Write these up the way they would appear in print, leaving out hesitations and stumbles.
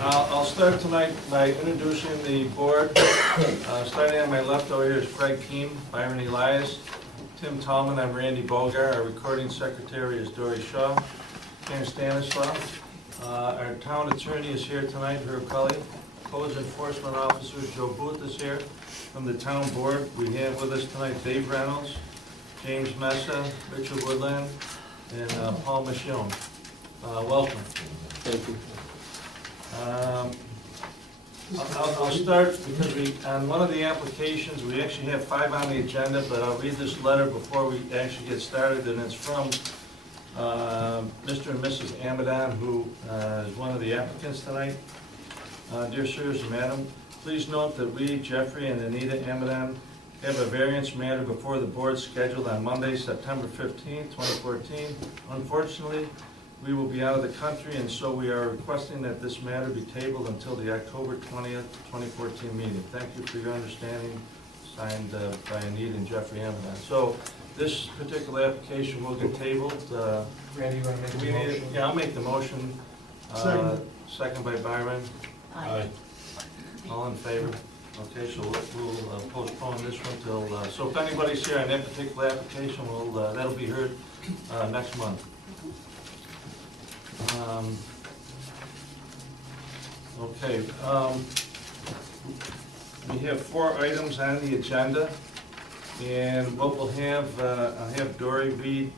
I'll start tonight by introducing the board. Starting on my left over here is Fred Keem, Byron Elias, Tim Tallman, I'm Randy Bogar, our recording secretary is Dory Shaw, Karen Stanislaw. Our town attorney is here tonight, Herb Cully. Codes enforcement officer Joe Booth is here. From the town board, we have with us tonight Dave Reynolds, James Messa, Richard Woodland, and Paul Michon. Welcome. Thank you. I'll start because on one of the applications, we actually have 5 on the agenda, but I'll read this letter before we actually get started, and it's from Mr. and Mrs. Amadon, who is one of the applicants tonight. Dear sirs and madam, please note that we, Jeffrey and Anita Amadon, have a variance matter before the board scheduled on Monday, September 15, 2014. Unfortunately, we will be out of the country, and so we are requesting that this matter be tabled until the October 20th, 2014 meeting. Thank you for your understanding, signed by Anita and Jeffrey Amadon. So this particular application will get tabled. Randy, you want to make the motion? Yeah, I'll make the motion. Second by Byron. Aye. All in favor? Okay, so we'll postpone this one till, so if anybody's here on that particular application, that'll be heard next month. Okay, we have 4 items on the agenda, and what we'll have, I'll have Dory read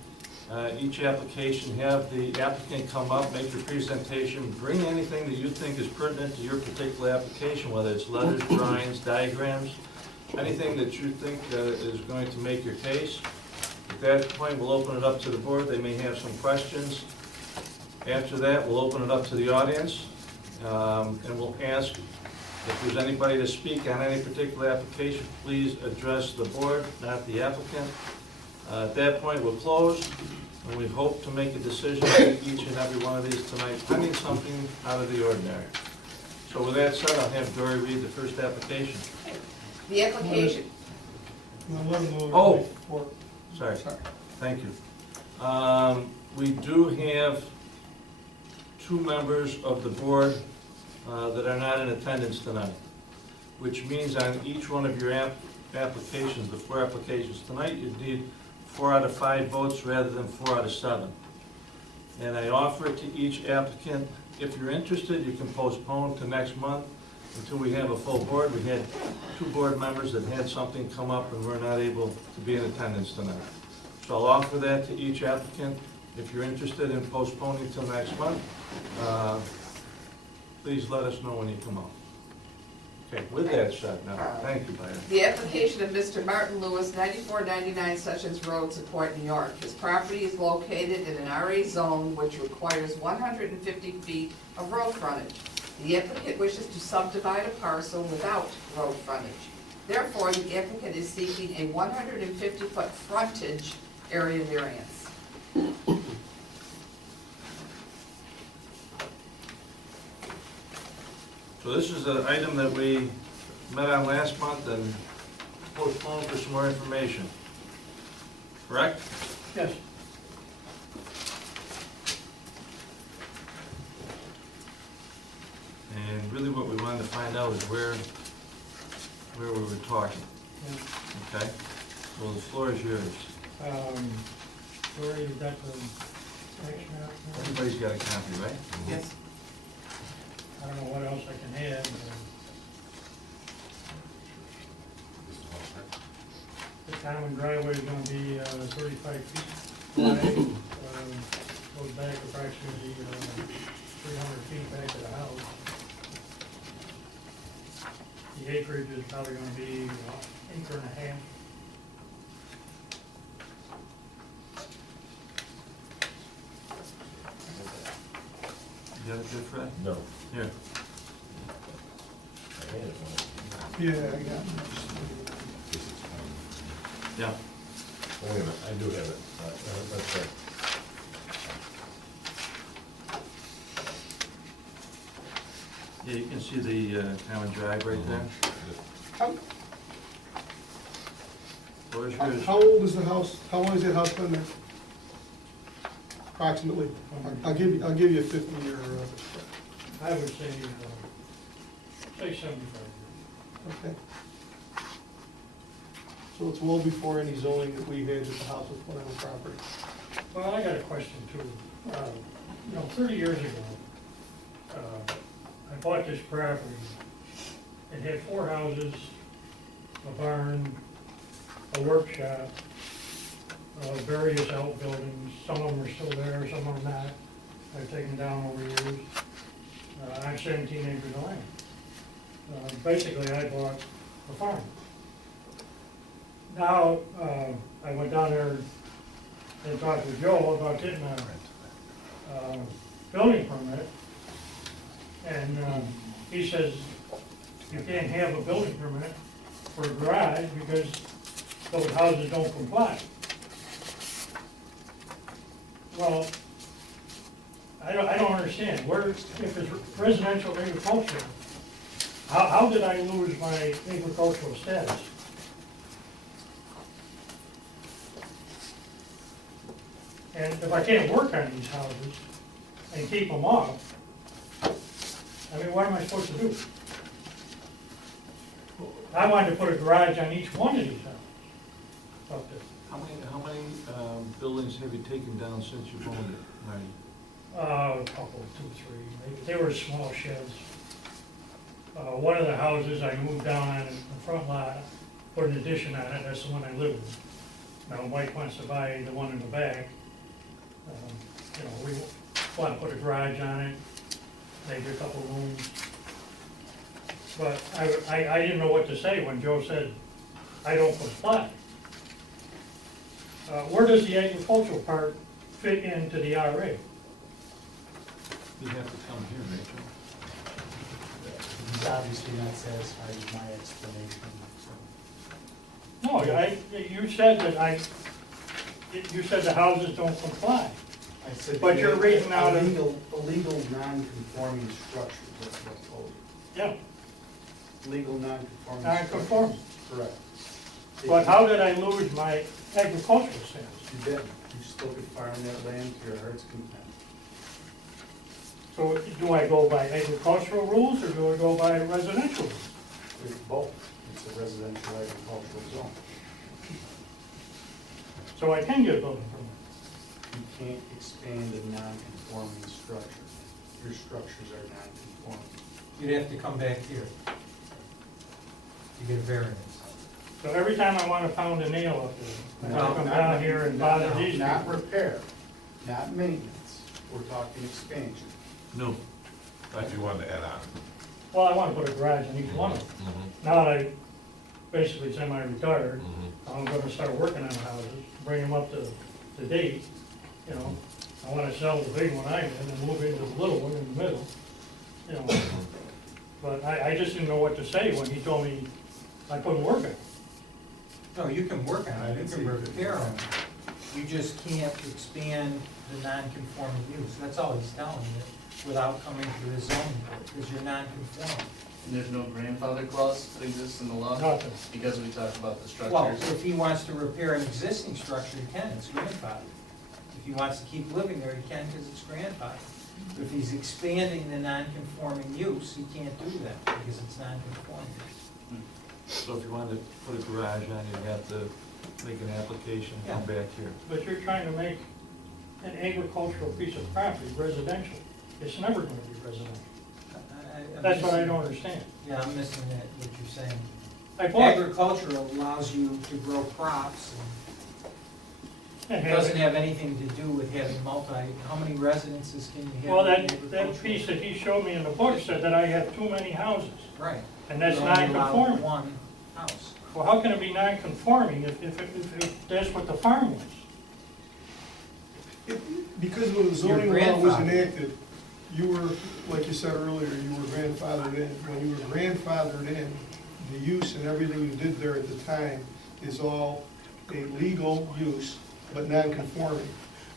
each application, have the applicant come up, make your presentation, bring anything that you think is pertinent to your particular application, whether it's letters, drawings, diagrams, anything that you think is going to make your case. At that point, we'll open it up to the board. They may have some questions. After that, we'll open it up to the audience, and we'll ask if there's anybody to speak on any particular application, please address the board, not the applicant. At that point, we'll close, and we hope to make a decision on each and every one of these tonight, pending something out of the ordinary. So with that said, I'll have Dory read the first application. The application, Oh, sorry, thank you. We do have 2 members of the board that are not in attendance tonight, which means on each one of your applications, the 4 applications tonight, you need 4 out of 5 votes rather than 4 out of 7. And I offer it to each applicant. If you're interested, you can postpone to next month until we have a full board. We had 2 board members that had something come up and were not able to be in attendance tonight. So I'll offer that to each applicant. If you're interested in postponing till next month, please let us know when you come up. Okay, with that said, now, thank you, Byron. the application of Mr. Martin Lewis, 9499 Sessions Road, Support, New York. His property is located in an RA zone which requires 150 feet of road frontage. The applicant wishes to subdivide a parcel without road frontage. Therefore, the applicant is seeking a 150-foot frontage area variance. So this is an item that we met on last month and postponed for some more information. Correct? Yes. And really what we wanted to find out is where we were talking. Okay? So the floor is yours. Dory, you got the action out there? Everybody's got a copy, right? Yes. I don't know what else I can add. The common driveway is gonna be 35 feet wide, goes back approximately 300 feet back to the house. The acreage is probably gonna be an acre and a half. You got it good, Fred? No. Here. Yeah, I got Yeah. Oh, wait a minute, I do have it. That's right. Yeah, you can see the common drive right there. Floor is yours. How old is the house, how long has that house been there? Approximately? I'll give you a 50-year, I would say 75 years. Okay. So it's well before any zoning that we had that the house was put on the property. Well, I got a question too. 30 years ago, I bought this property. It had 4 houses, a barn, a workshop, various outbuildings. Some of them are still there, some are not. I've taken down over years. I have 17 acres of land. Basically, I bought a farm. Now, I went down there and talked with Joe about getting a building permit. And he says you can't have a building permit for a garage because those houses don't comply. Well, I don't understand. Where, if it's residential agriculture, how did I lose my agricultural status? And if I can't work on these houses and keep them off, I mean, what am I supposed to do? I wanted to put a garage on each one of these houses up there. How many buildings have you taken down since you've owned it, Marty? A couple, 2, 3, maybe. They were small sheds. One of the houses I moved down on the front lot, put an addition on it, that's the one I live in. Now Mike wants to buy the one in the back. We want to put a garage on it, maybe a couple rooms. But I didn't know what to say when Joe said, I don't comply. Where does the agricultural part fit into the RA? You have to come here, Rachel. He's obviously not satisfied with my explanation, so. No, you said that you said the houses don't comply. I said. But you're reading out of- Illegal non-conforming structures, that's what I told you. Yeah, Legal non-conforming. non-conforming. structures. Correct. But how did I lose my agricultural status? You did, you still could farm that land to your heart's content. So do I go by agricultural rules or do I go by residential rules? It's both, it's a residential agricultural zone. So I can get a building permit. You can't expand a non-conforming structure. Your structures are non-conforming. You'd have to come back here to get a variance. So every time I want to pound a nail up there, I have to come Not- down here and bother not- these Not people. repair, not maintenance, we're talking expansion. No. If you wanted to add on. Well, I want to put a garage in each one of them. Now that I basically semi-retired, I'm gonna start working on houses, bring them up to date, I wanna sell the big one I have and move into the little one in the middle, But I just didn't know what to say when he told me I couldn't work it. No, you can work on it, you can repair them. You just can't expand the non-conforming use. That's all he's telling you, without coming to the zoning board, because you're non-conforming. And there's no grandfather clause that exists in the law? Nothing. Because we talked about the Well, structures. if he wants to repair an existing structure, he can, it's grandfathered. If he wants to keep living there, he can, because it's grandfathered. But if he's expanding the non-conforming use, he can't do that, because it's non-conforming. So if you wanted to put a garage on, you'd have to make an application and come back here. But you're trying to make an agricultural piece of property residential. It's never gonna be residential. I'm That's what I missing- don't understand. Yeah, I'm missing that, what you're saying. I bought, Agricultural allows you to grow crops, and and it doesn't have anything to do with having how many residences can you have? well, in that agricultural? piece that he showed me in the book said that I have too many houses, Right. and that's You're only allowed non-conforming. one house. Well, how can it be non-conforming if that's what the farm was? Because when the zoning law was grandfathered. enacted, you were, like you said earlier, you were grandfathered in. When you were grandfathered in, the use and everything you did there at the time is all a legal use, but non-conforming.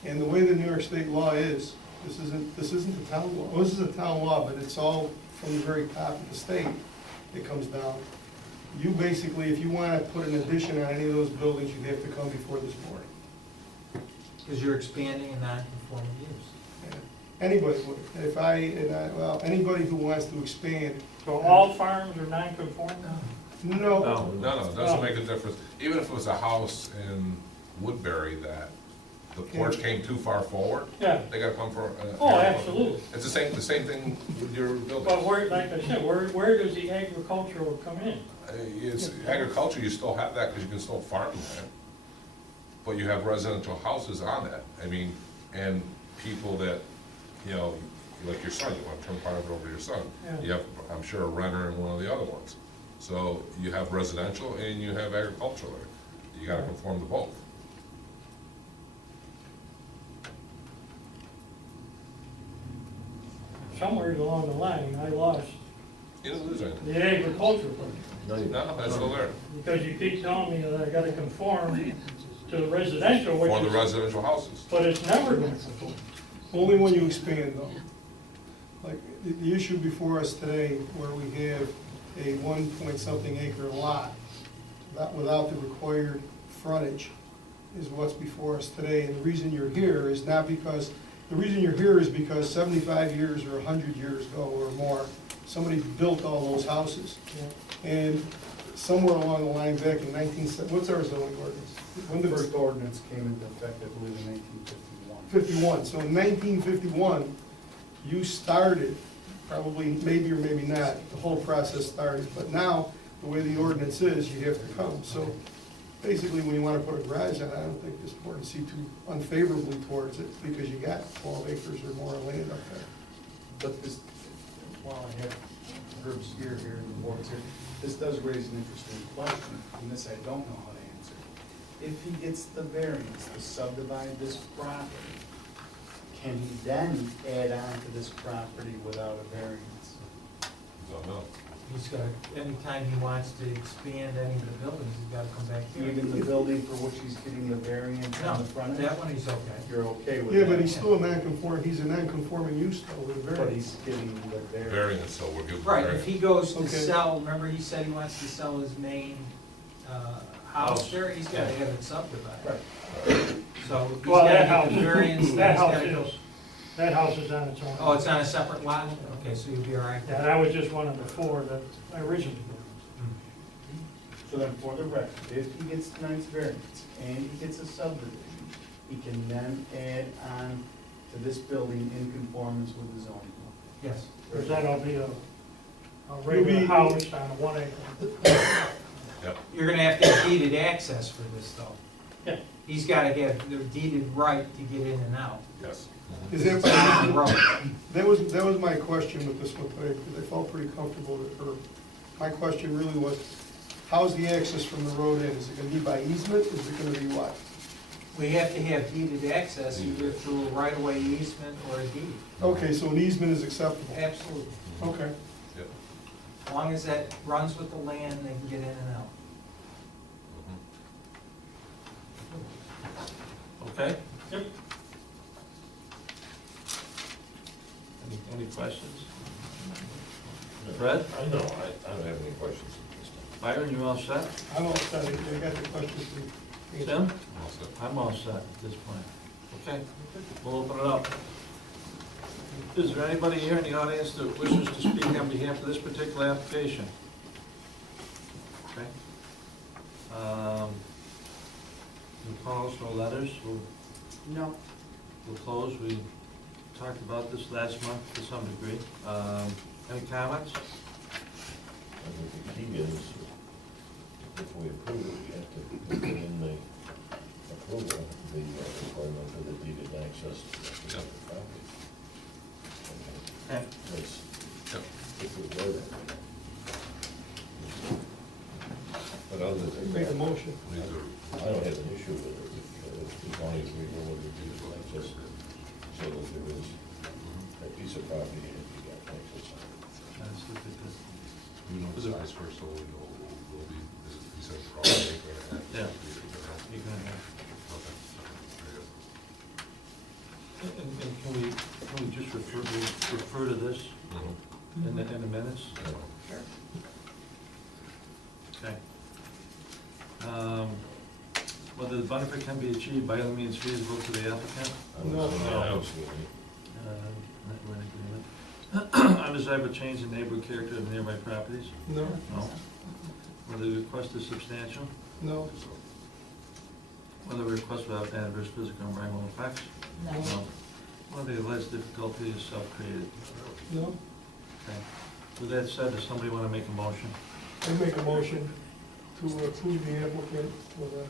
And the way the New York State law is, this isn't the town law, well, this is a town law, but it's all from the very top of the state, it comes down. You basically, if you wanna put an addition on any of those buildings, you'd have to come before this board. Because you're expanding a non-conforming use. Anybody would. Well, anybody who wants to expand. So all farms are non-conforming? No, No. No, it doesn't make a difference. Even if it was a house in Woodbury that the porch came too far forward, Yeah, they gotta come for. oh, absolutely. It's the same thing with your building. But where, like I said, where does the agricultural come in? It's agriculture, you still have that because you can still farm there. But you have residential houses on it. I mean, and people that, you know, like your son, you want to turn part of it over to your son. Yeah. You have, I'm sure, a renter in one of the other ones. So you have residential and you have agricultural there. You gotta conform to both. Somewhere along the line, I lost You didn't lose anything. the agricultural part. No, that's still there. Because you keep telling me that I gotta conform to the residential, For the which is, residential houses. but it's never gonna conform. only when you expand though. Like, the issue before us today, where we have a 1-point-something acre lot, without the required frontage, is what's before us today. And the reason you're here is not because, the reason you're here is because 75 years or 100 years ago or more, somebody built all those houses. And somewhere along the line back in what's our zoning ordinance? When The did first ordinance came into effect, I believe, in 1951. 51, so in 1951, you started, probably, maybe or maybe not, the whole process started, but now, the way the ordinance is, you have to come, so basically, when you wanna put a garage on, I don't think this board would see too unfavorably towards it, because you got 12 acres or more of land up there. But this, while I have Herb's here and the board's here, this does raise an interesting question, and this I don't know how to answer. If he gets the variance to subdivide this property, can he then add on to this property without a variance? Don't know. He's got, anytime he wants to expand any of the buildings, he's gotta come back here. Even the building for which he's getting the variance No, on the front end? that one he's okay. You're okay with that? Yeah, but he's still a he's a non-conforming use though, with a But variance. he's getting the variance. Variance, so we're good. Right, if he goes to Okay. sell, remember he said he wants to sell his main, house there, he's gotta have it subdivided. Right. So he's Well, gotta that get house, the variance, then that he's house gotta go. that house is on its own. Oh, it's on a separate lot? Okay, so you'll be all right. Yeah, that was just one of the four that I originally did. So then, for the record, if he gets tonight's variance and he gets a subdivision, he can then add on to this building in conformance with the zoning law. Yes. Because that'll be a regular house on a 1 acre. Yep. You're gonna have to have deeded access for this though. Yeah. He's gotta have the deeded right to get in and out. Yes. Is It's not that, a road. that was my question with this one today, because I felt pretty comfortable with her. My question really was, how's the access from the road in? Is it gonna be by easement, is it gonna be what? We have to have deeded access either through a right-of-way easement or a deed. Okay, so an easement is acceptable? Absolutely. Okay. Yep. As long as that runs with the land, they can get in and out. Okay? Yep. Any questions? Fred? I know, I don't have any questions. Byron, you all set? I'm all set, I got the questions for you. Tim? Also. I'm all set at this point. Okay, we'll open it up. Is there anybody here in the audience that wishes to speak on behalf of this particular application? Okay. No calls, no letters, No. we'll close. We talked about this last month to some degree. Any comments? I think the key is, if we approve it, we have to put in the approval, the requirement for the deeded access to the property. Okay. That's, Yep. if we go there. But other than Make a that, motion. We do. I don't have an issue with it, as long as we know what the deeded access is, so that there is a piece of property and you got access on it. Let's look at this. We know the size first, so we'll be, he said, probably acre and a half. Yeah. Okay. You can have- Very good. And can we just refer to this in the minutes? Okay. Whether the benefit can be achieved by other means feasible to the applicant? I don't No. see- I don't see any. we're in agreement. Undesirable change in neighborhood character of nearby properties? No, No. Whether the request is substantial? no, Whether the request will have adverse physical and environmental effects? no, Whether the alleged difficulty is self-created? no. Okay. With that said, does somebody want to make a motion? I make a motion to approve the applicant with a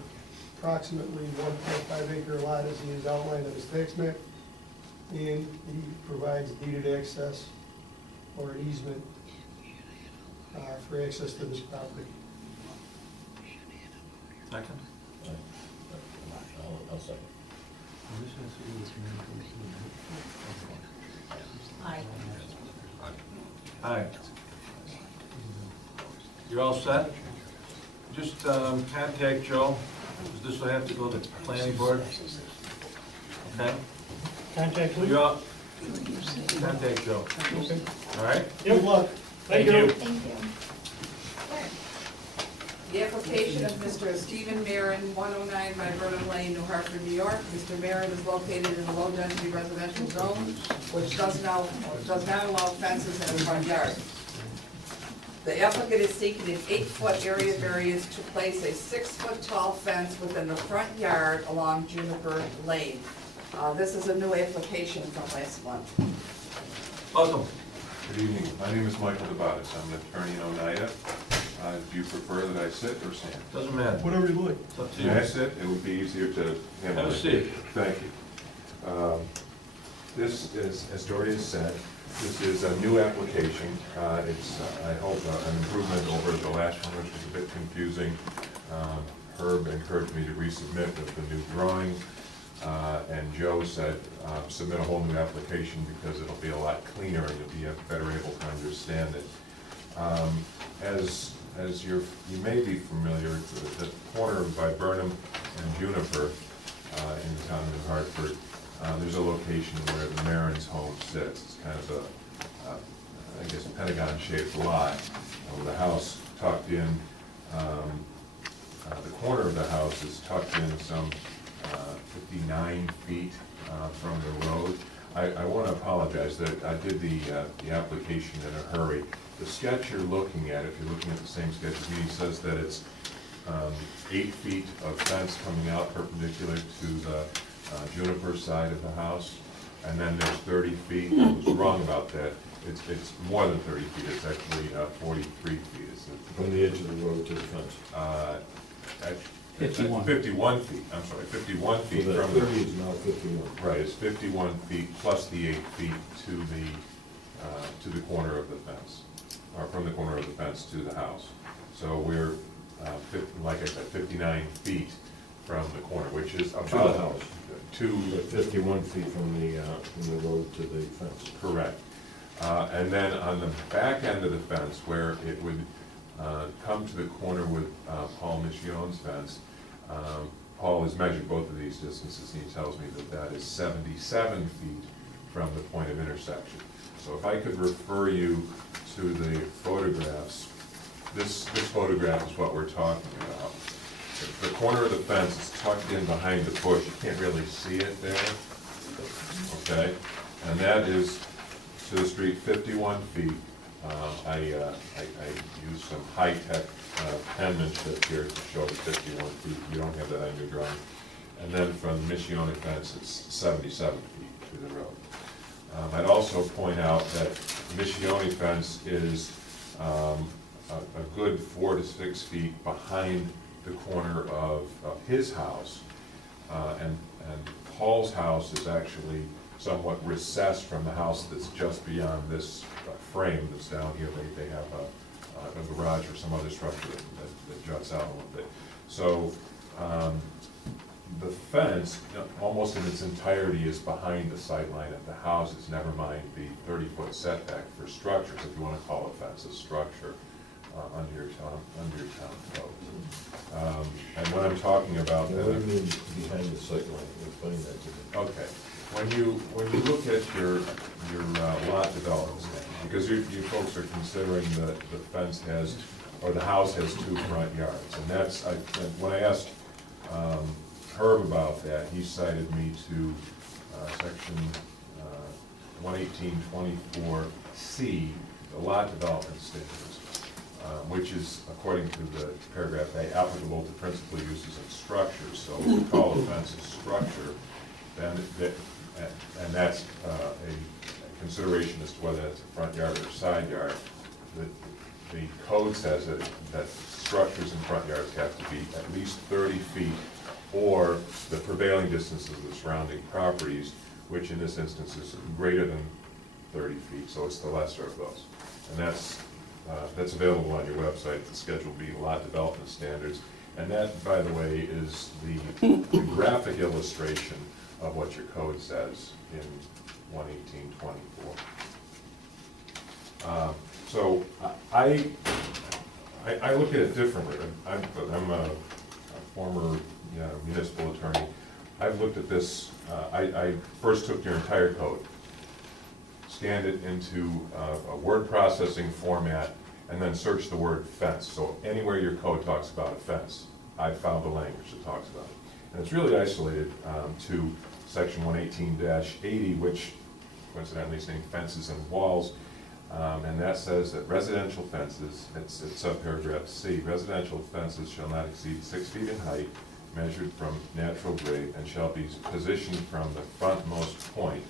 approximately 1.5 acre lot as he is outlined on his tax map. And he provides deeded access or an easement for access to this property. Second? I'll second. Aye. Aye. You're all set? Just contact Joe. This will have to go to the planning board. Okay? Contact You're Lou. all, contact Joe. Okay. All right? Good luck. Thank you. Thank you. The application of Mr. Stephen Marin, 109 by Burnham Lane, New Hartford, New York. Mr. Marin is located in a low-density residential zone, which does not allow fences in the front yard. The applicant is seeking an 8-foot area variance to place a 6-foot tall fence within the front yard along Juniper Lane. This is a new application from last month. Welcome. Good evening. My name is Michael DeBatis. I'm an attorney in Oneida. Do you prefer that I sit or stand? Doesn't matter. Whatever you like. It's up to May I you. sit? It would be easier to handle. Have a it. seat. Thank you. This is, as Dory has said, this is a new application. It's, I hope, an improvement over the last one, which was a bit confusing. Herb encouraged me to resubmit with the new drawing. And Joe said, submit a whole new application because it'll be a lot cleaner and you'll be better able to understand it. As you may be familiar, the corner by Burnham and Juniper in the town of New Hartford, there's a location where the Marin's home sits. It's kind of a, I guess, pentagon-shaped lot with the house tucked in. The corner of the house is tucked in some 59 feet from the road. I want to apologize that I did the application in a hurry. The sketch you're looking at, if you're looking at the same sketch as me, says that it's 8 feet of fence coming out perpendicular to the Juniper side of the house, and then there's 30 feet. I was wrong about that. It's more than 30 feet. It's actually 43 feet. From the edge of the road to the fence. It's 51 feet. I'm sorry, 51 feet So that from the. 30 is now 51. Right, it's 51 feet plus the 8 feet to the corner of the fence, or from the corner of the fence to the house. So we're, like I said, 59 feet from the corner, which is about. To the house. To, 51 feet from the road to the fence. correct. And then on the back end of the fence, where it would come to the corner with Paul Michion's fence, Paul has measured both of these distances, and he tells me that that is 77 feet from the point of intersection. So if I could refer you to the photographs, this photograph is what we're talking about. The corner of the fence is tucked in behind the bush. You can't really see it there, okay? And that is to the street 51 feet. I used some high-tech penmanship here to show the 51 feet. You don't have that on your drawing. And then from the Michioni fence, it's 77 feet to the road. I'd also point out that the Michioni fence is a good 4 to 6 feet behind the corner of his house. And Paul's house is actually somewhat recessed from the house that's just beyond this frame that's down here. They have a garage or some other structure that juts out a little bit. So the fence, almost in its entirety, is behind the sight line of the houses, never mind the 30-foot setback for structures, if you want to call a fence a structure, under your town code. And when I'm talking about Now, that. what do you mean behind the sight line? Explain that to me. Okay, when you look at your lot development, because you folks are considering that the fence has, or the house has 2 front yards, and that's, when I asked Herb about that, he cited me to section 11824C, the lot development standards, which is, according to the paragraph A, applicable to principal uses and structures. So if we call a fence a structure, then, and that's a consideration as to whether it's a front yard or side yard. The code says that structures in front yards have to be at least 30 feet or the prevailing distances of the surrounding properties, which in this instance is greater than 30 feet, so it's the lesser of those. And that's available on your website, the Schedule B lot development standards. And that, by the way, is the graphic illustration of what your code says in 11824. So I look at it differently. I'm a former municipal attorney. I've looked at this, I first took your entire code, scanned it into a word processing format, and then searched the word fence. So anywhere your code talks about a fence, I found the language that talks about it. And it's really isolated to section 118-80, which coincidentally is named fences and walls. And that says that residential fences, it's subparagraph C, residential fences shall not exceed 6 feet in height, measured from natural grade, and shall be positioned from the frontmost point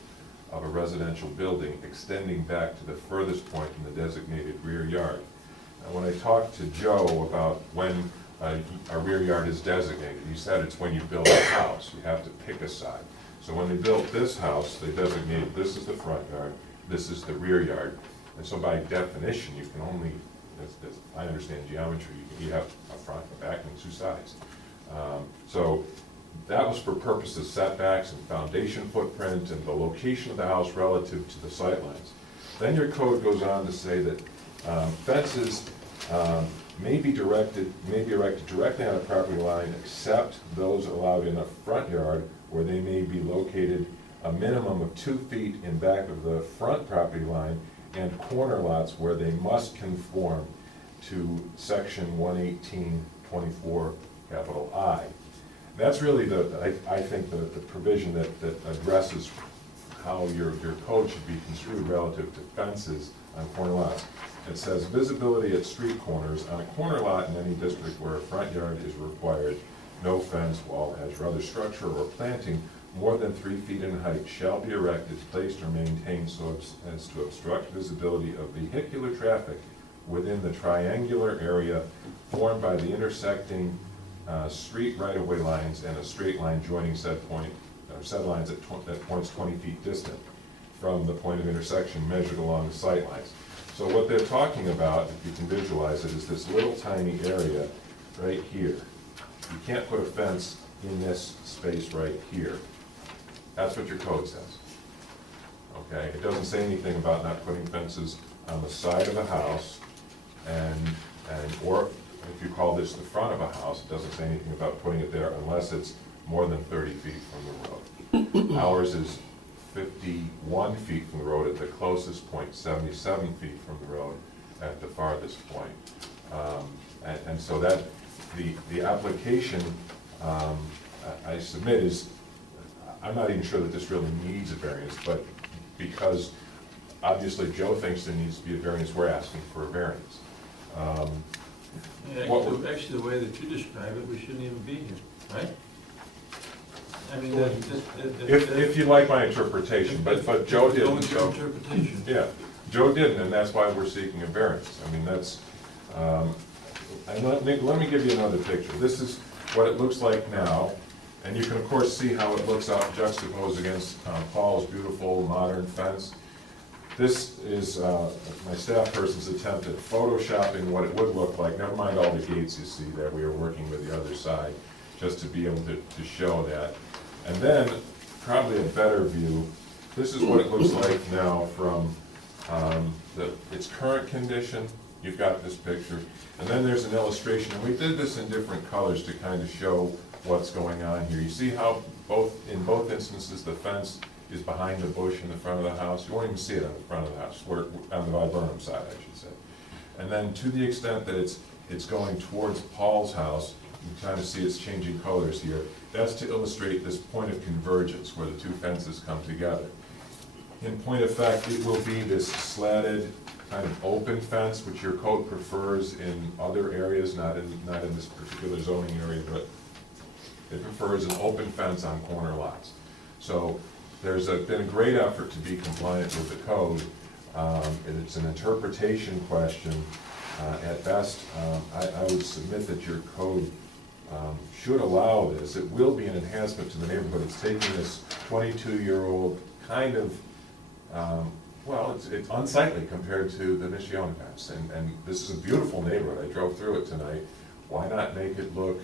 of a residential building extending back to the furthest point in the designated rear yard. Now, when I talked to Joe about when a rear yard is designated, he said it's when you build a house. You have to pick a side. So when they built this house, they designated this is the front yard, this is the rear yard. And so by definition, you can only, as I understand geometry, you have a front, a back, and 2 sides. So that was for purposes setbacks and foundation footprint and the location of the house relative to the sight lines. Then your code goes on to say that fences may be erected directly on a property line except those allowed in a front yard where they may be located a minimum of 2 feet in back of the front property line, and corner lots where they must conform to section 11824 capital I. That's really I think the provision that addresses how your code should be construed relative to fences on corner lots. It says visibility at street corners on a corner lot in any district where a front yard is required, no fence, wall, hedge, or other structure or planting more than 3 feet in height shall be erected, placed, or maintained so as to obstruct visibility of vehicular traffic within the triangular area formed by the intersecting street right-of-way lines and a straight line joining said lines at points 20 feet distant from the point of intersection measured along the sight lines. So what they're talking about, if you can visualize it, is this little tiny area right here. You can't put a fence in this space right here. That's what your code says. Okay, it doesn't say anything about not putting fences on the side of a house or if you call this the front of a house, it doesn't say anything about putting it there unless it's more than 30 feet from the road. Ours is 51 feet from the road at the closest point, 77 feet from the road at the farthest point. And so that the application I submit is, I'm not even sure that this really needs a variance, but because obviously Joe thinks there needs to be a variance, we're asking for a variance. Actually, the way that you describe it, we shouldn't even be here, right? I mean, If you like my interpretation, but Joe Go didn't. with your interpretation. Yeah, Joe didn't, and that's why we're seeking a variance. I mean, that's, and let me give you another picture. This is what it looks like now, and you can of course see how it looks out juxtaposed against Paul's beautiful modern fence. This is my staff person's attempt at photoshopping what it would look like. Never mind all the gates you see there. We are working with the other side just to be able to show that. And then, probably a better view, this is what it looks like now from its current condition. You've got this picture. And then there's an illustration, and we did this in different colors to kind of show what's going on here. You see how in both instances the fence is behind the bush in the front of the house. You won't even see it on the front of the house, on the viburnum side, I should say. And then to the extent that it's going towards Paul's house, you can kind of see it's changing colors here. That's to illustrate this point of convergence where the two fences come together. In point of fact, it will be this slatted, kind of open fence, which your code prefers in other areas, not in this particular zoning area, but it prefers an open fence on corner lots. So there's been a great effort to be compliant with the code. And it's an interpretation question. At best, I would submit that your code should allow this. It will be an enhancement to the neighborhood. It's taking this 22-year-old kind of, well, it's unsightly compared to the Michiona fence. And this is a beautiful neighborhood. I drove through it tonight. Why not make it look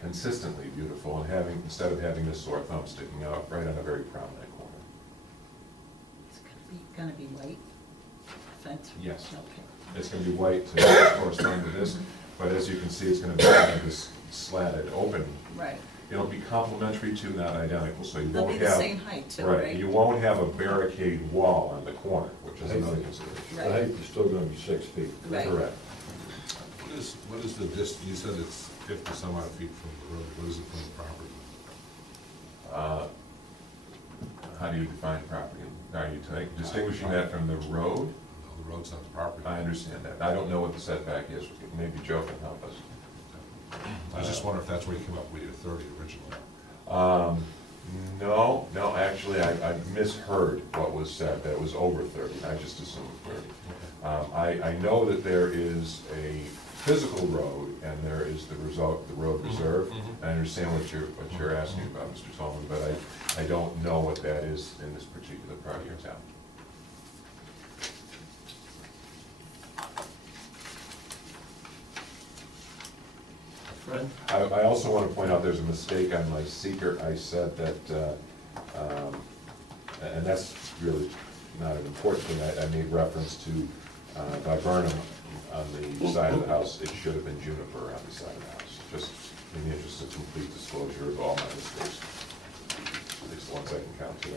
consistently beautiful and instead of having this sore thumb sticking out right on a very prominent corner? It's gonna be white fence? Yes. Okay. It's gonna be white to correspond to this, but as you can see, it's gonna be kind of this slatted, open. Right. It'll be complementary to, not identical, so you They'll won't be have. the same height too, right? You won't have a barricade wall on the corner, which is another consideration. The height is still gonna be 6 feet. Right. Correct. What is the distance, you said it's 50 some odd feet from the road, what is it from the property? How do you define property? Are you distinguishing that from the road? No, the road's not the property. I understand that. I don't know what the setback is. Maybe Joe can help us. I was just wondering if that's where you came up with your 30 originally. No, actually, I misheard what was said, that it was over 30, I just assumed 30. I know that there is a physical road, and there is the road reserve. I understand what you're asking about, Mr. Tolman, but I don't know what that is in this particular part of your town. Fred? I also want to point out, there's a mistake on my seeker. I said that, and that's really not an important thing, I made reference to viburnum on the side of the house. It should have been juniper on the side of the house, just in the interest of complete disclosure of all my mistakes. At least the ones I can count today.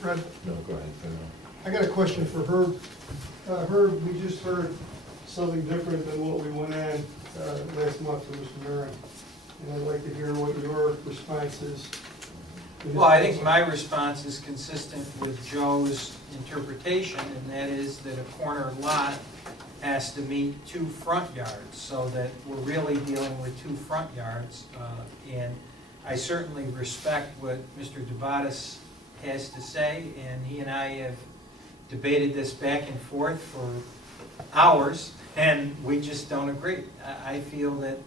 Fred, No, go ahead, I got a question for Herb. Herb, we just heard something different than what we went on last month from Mr. Maron. And I'd like to hear what your response is. to his Well, I think proposal. my response is consistent with Joe's interpretation, and that is that a corner lot has to meet 2 front yards, so that we're really dealing with 2 front yards. And I certainly respect what Mr. Debatis has to say, and he and I have debated this back and forth for hours, and we just don't agree. I feel that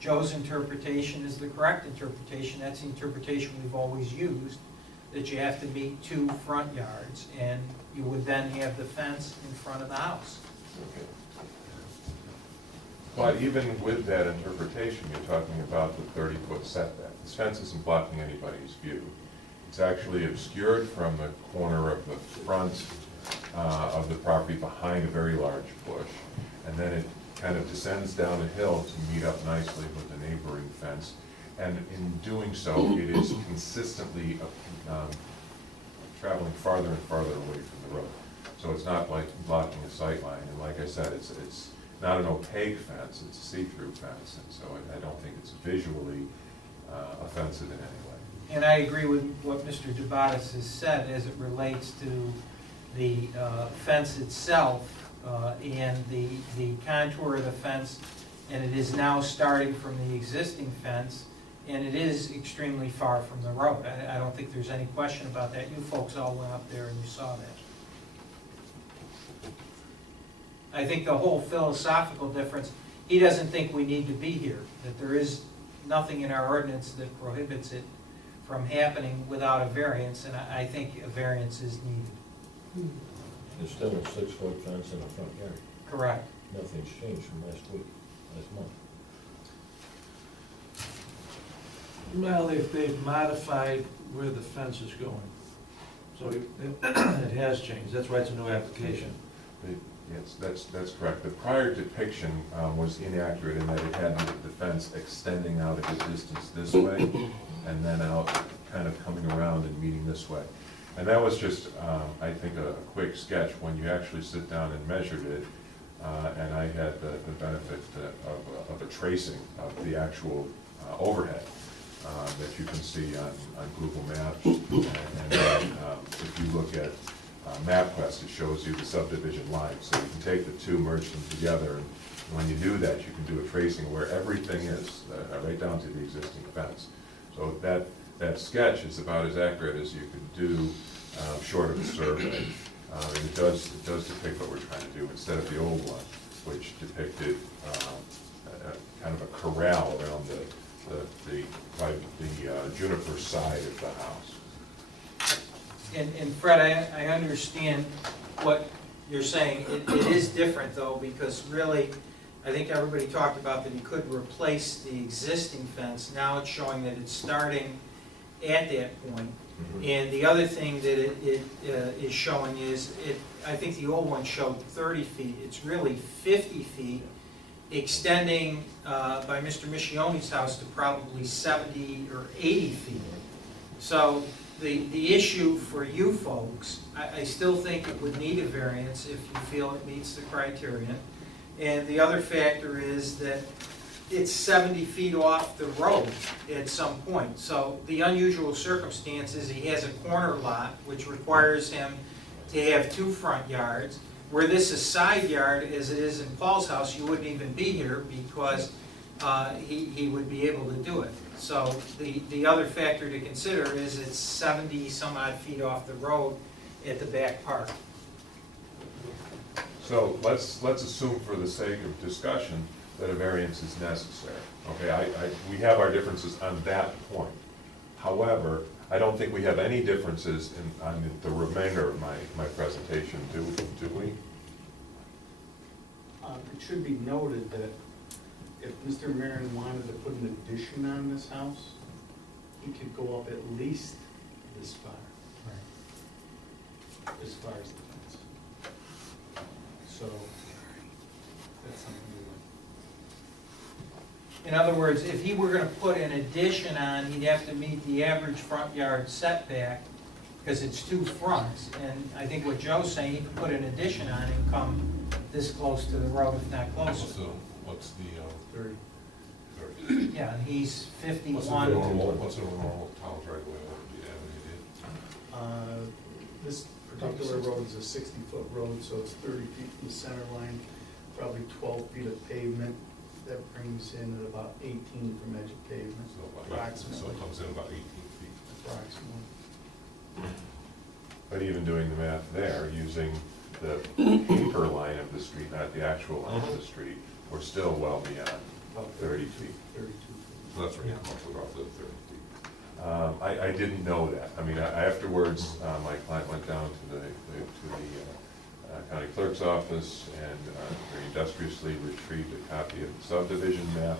Joe's interpretation is the correct interpretation. That's the interpretation we've always used, that you have to meet 2 front yards, and you would then have the fence in front of the house. Okay. But even with that interpretation, you're talking about the 30-foot setback. This fence isn't blocking anybody's view. It's actually obscured from the corner of the front of the property behind a very large bush. And then it kind of descends down a hill to meet up nicely with the neighboring fence. And in doing so, it is consistently traveling farther and farther away from the road. So it's not like blocking a sight line. And like I said, it's not an opaque fence, it's a see-through fence. And so I don't think it's visually offensive in any way. And I agree with what Mr. Debatis has said as it relates to the fence itself and the contour of the fence, and it is now starting from the existing fence, and it is extremely far from the road. I don't think there's any question about that. You folks all went up there and you saw that. I think the whole philosophical difference, he doesn't think we need to be here, that there is nothing in our ordinance that prohibits it from happening without a variance, and I think a variance is needed. It's still a 6-foot fence in the front yard. Correct. Nothing's changed from last month. Well, they've modified where the fence is going. So it has changed. That's why it's a new application. Yes, that's correct. The prior depiction was inaccurate in that it had the fence extending out a good distance this way, and then out, kind of coming around and meeting this way. And that was just, I think, a quick sketch. When you actually sit down and measured it, and I had the benefit of a tracing of the actual overhead that you can see on Google Maps. And then, if you look at MapQuest, it shows you the subdivision lines. So you can take the two, merge them together, and when you do that, you can do a tracing where everything is, right down to the existing fence. So that sketch is about as accurate as you could do short of a survey. And it does depict what we're trying to do, instead of the old one, which depicted kind of a corral around the juniper side of the house. And Fred, I understand what you're saying. It is different though, because really, I think everybody talked about that he could replace the existing fence. Now it's showing that it's starting at that point. And the other thing that it is showing is, I think the old one showed 30 feet. It's really 50 feet, extending by Mr. Michione's house to probably 70 or 80 feet. So the issue for you folks, I still think it would need a variance if you feel it meets the criterion. And the other factor is that it's 70 feet off the road at some point. So the unusual circumstance is he has a corner lot, which requires him to have 2 front yards. Where this is side yard, as it is in Paul's house, you wouldn't even be here because he would be able to do it. So the other factor to consider is it's 70 some odd feet off the road at the back part. So let's assume for the sake of discussion that a variance is necessary. Okay, we have our differences on that point. However, I don't think we have any differences on the remainder of my presentation, do we? It should be noted that if Mr. Marin wanted to put an addition on this house, he could go up at least this far. As far as the fence. So, that's something we In other words, if he were gonna put an addition on, he'd have to meet the average front yard setback, because it's 2 fronts, and I think what Joe's saying, he could put an addition on and come this close to the road, if not closer. What's the, 30. 30? Yeah, and he's What's the 51. normal town driveway, what would you have any idea? This particular road is a 60-foot road, so it's 30 feet from the center line, probably 12 feet of pavement. That brings in at about 18 from edge of pavement, So approximately. it comes in about 18 feet. Approximately. But even doing the math there, using the paper line of the street, not the actual line of the street, we're still well beyond About 30 feet. 32 feet. So that's where you come up with roughly 30 feet. I didn't know that. I mean, afterwards, my client went down to the county clerk's office and very industriously retrieved a copy of the subdivision map,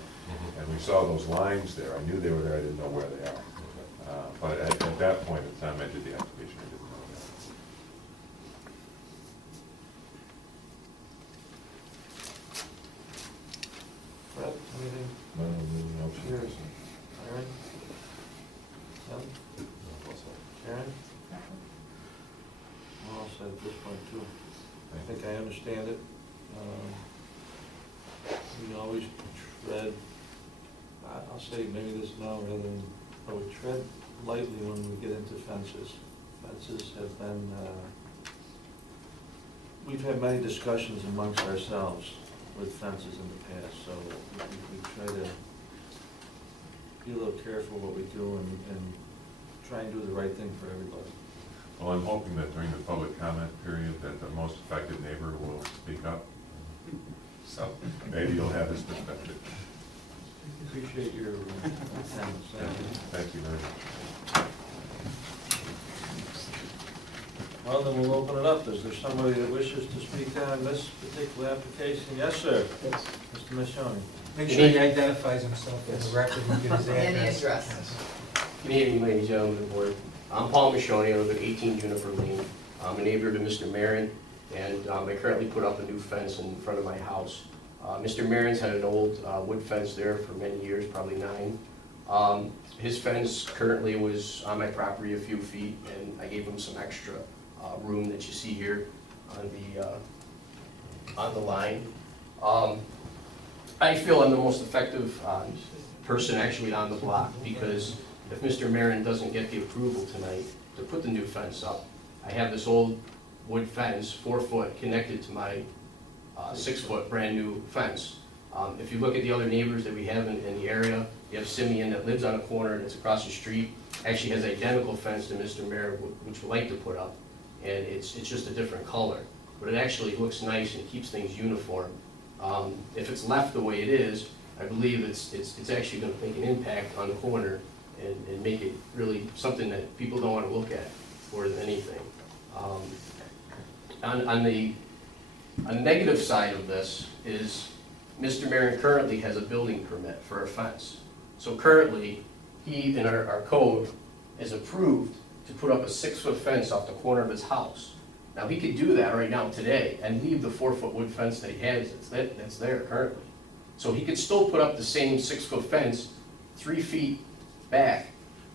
and we saw those lines there. I knew they were there, I didn't know where they are. But at that point in time, I did the application, I didn't know that. Fred, anything? No, Yours. Aaron? None? Aaron? I'm all set at this point too. I think I understand it. We always tread, I'll say maybe this now rather than, I would tread lightly when we get into fences. Fences have been, we've had many discussions amongst ourselves with fences in the past, so we try to be a little careful what we do and try and do the right thing for everybody. Well, I'm hoping that during the public comment period, that the most affected neighbor will speak up. So maybe you'll have his perspective. Appreciate your attendance. Thank you very much. Well, then we'll open it up. Is there somebody that wishes to speak on this particular application? Yes, sir. Yes. Mr. Michoni. Make sure he identifies himself in the record and get his And the address. address. Good evening, ladies and gentlemen of the board. I'm Paul Michoni, I live at 18 Juniper Lane. I'm a neighbor to Mr. Marin, and I currently put up a new fence in front of my house. Mr. Marin's had an old wood fence there for many years, probably 9. His fence currently was on my property a few feet, and I gave him some extra room that you see here on the on the line. I feel I'm the most effective person actually on the block, because if Mr. Marin doesn't get the approval tonight to put the new fence up, I have this old wood fence, 4 foot, connected to my 6 foot brand new fence. If you look at the other neighbors that we have in the area, you have Simeon that lives on a corner that's across the street, actually has identical fence to Mr. Marin, which we'd like to put up, and it's just a different color. But it actually looks nice and keeps things uniform. If it's left the way it is, I believe it's actually gonna make an impact on the corner and make it really something that people don't wanna look at more than anything. On the negative side of this is Mr. Marin currently has a building permit for a fence. So currently, he, in our code, is approved to put up a 6 foot fence off the corner of his house. Now, he could do that right now today and leave the 4 foot wood fence that he has that's there currently. So he could still put up the same 6 foot fence 3 feet back.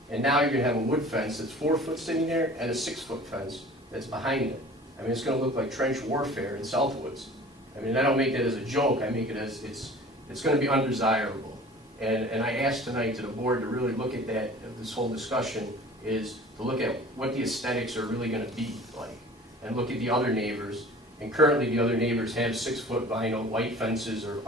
And now you're gonna have a wood fence that's 4 foot sitting there and a 6 foot fence that's behind it. I mean, it's gonna look like trench warfare in Southwoods. I mean, I don't make that as a joke, I make it as, it's gonna be undesirable. And I asked tonight to the board to really look at that, this whole discussion is to look at what the aesthetics are really gonna be like. And look at the other neighbors, and currently the other neighbors have 6 foot vinyl white fences or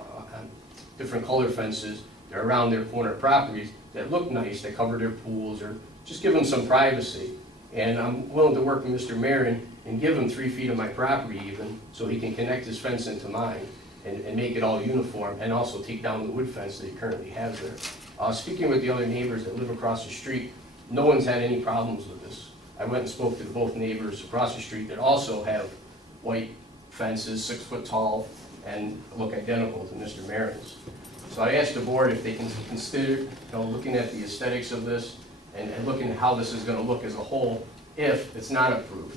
different color fences. They're around their corner properties that look nice, that cover their pools, or just give them some privacy. And I'm willing to work with Mr. Marin and give him 3 feet of my property even, so he can connect his fence into mine and make it all uniform, and also take down the wood fence that he currently has there. Speaking with the other neighbors that live across the street, no one's had any problems with this. I went and spoke to both neighbors across the street that also have white fences, 6 foot tall, and look identical to Mr. Marin's. So I asked the board if they can consider, looking at the aesthetics of this and looking at how this is gonna look as a whole if it's not approved.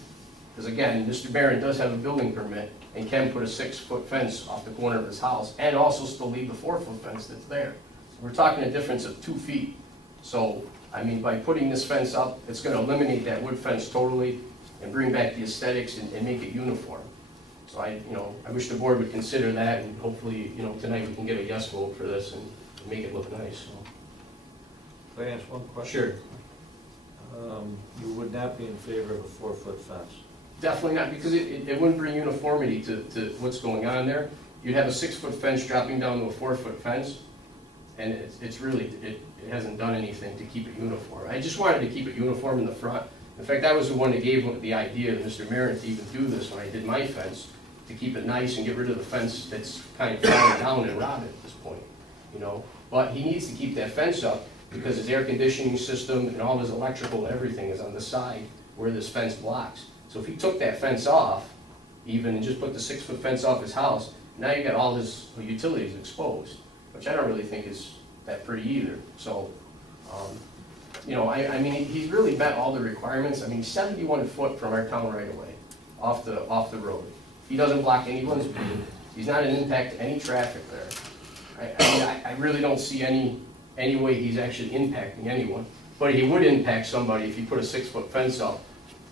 Because again, Mr. Marin does have a building permit and can put a 6 foot fence off the corner of his house and also still leave the 4 foot fence that's there. So we're talking a difference of 2 feet. So, I mean, by putting this fence up, it's gonna eliminate that wood fence totally and bring back the aesthetics and make it uniform. So I wish the board would consider that, and hopefully, tonight we can get a yes vote for this and make it look nice. Can I ask one question? Sure. You would not be in favor of a 4 foot fence? Definitely not, because it wouldn't bring uniformity to what's going on there. You'd have a 6 foot fence dropping down to a 4 foot fence, and it's really, it hasn't done anything to keep it uniform. I just wanted to keep it uniform in the front. In fact, I was the one that gave the idea to Mr. Marin to even do this when I did my fence, to keep it nice and get rid of the fence that's kind of falling down and rotted at this point, But he needs to keep that fence up because his air conditioning system and all his electrical and everything is on the side where this fence blocks. So if he took that fence off, even, and just put the 6 foot fence off his house, now you got all his utilities exposed, which I don't really think is that pretty either. So, I mean, he's really met all the requirements. I mean, 71 foot from our town right away, off the road. He doesn't block anyone's view. He's not an impact to any traffic there. I really don't see any way he's actually impacting anyone. But he would impact somebody if he put a 6 foot fence up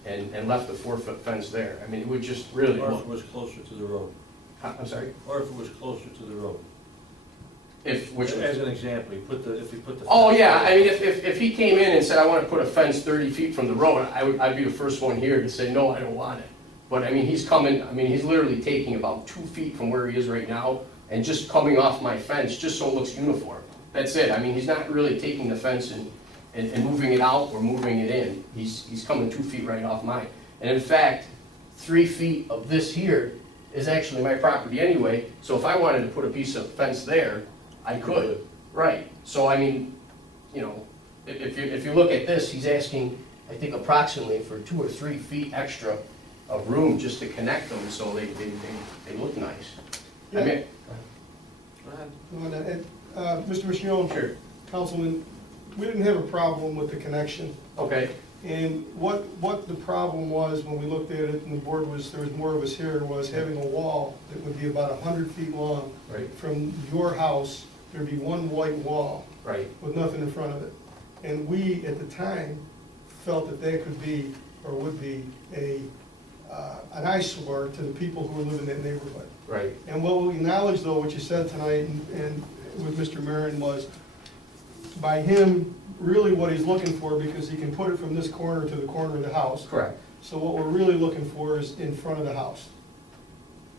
and left the 4 foot fence there. I mean, it would just really Or if look. it was closer to the road? I'm sorry? Or if it was closer to the road? Which As an example, if you put the. Oh, yeah, I mean, if he came in and said, I want to put a fence 30 feet from the road, I'd be the first one here to say, no, I don't want it. But I mean, he's literally taking about 2 feet from where he is right now and just coming off my fence, just so it looks uniform. That's it. I mean, he's not really taking the fence and moving it out or moving it in. He's coming 2 feet right off mine. And in fact, 3 feet of this here is actually my property anyway, so if I wanted to put a piece of fence there, I could. Right. So I mean, if you look at this, he's asking, I think approximately for 2 or 3 feet extra of room just to connect them so they look nice. I mean, Go ahead. Mr. Michon, Sure. Councilman, we didn't have a problem with the connection. Okay, And what the problem was when we looked at it, and there was more of us here, was having a wall that would be about 100 feet long. Right. From your house, there'd be one white wall right. with nothing in front of it. And we, at the time, felt that could be, or would be, a an eyesore to the people who live in that neighborhood. Right. And what we acknowledge, though, what you said tonight and with Mr. Marin was, by him, really what he's looking for, because he can put it from this corner to the corner of the house. Correct. So what we're really looking for is in front of the house.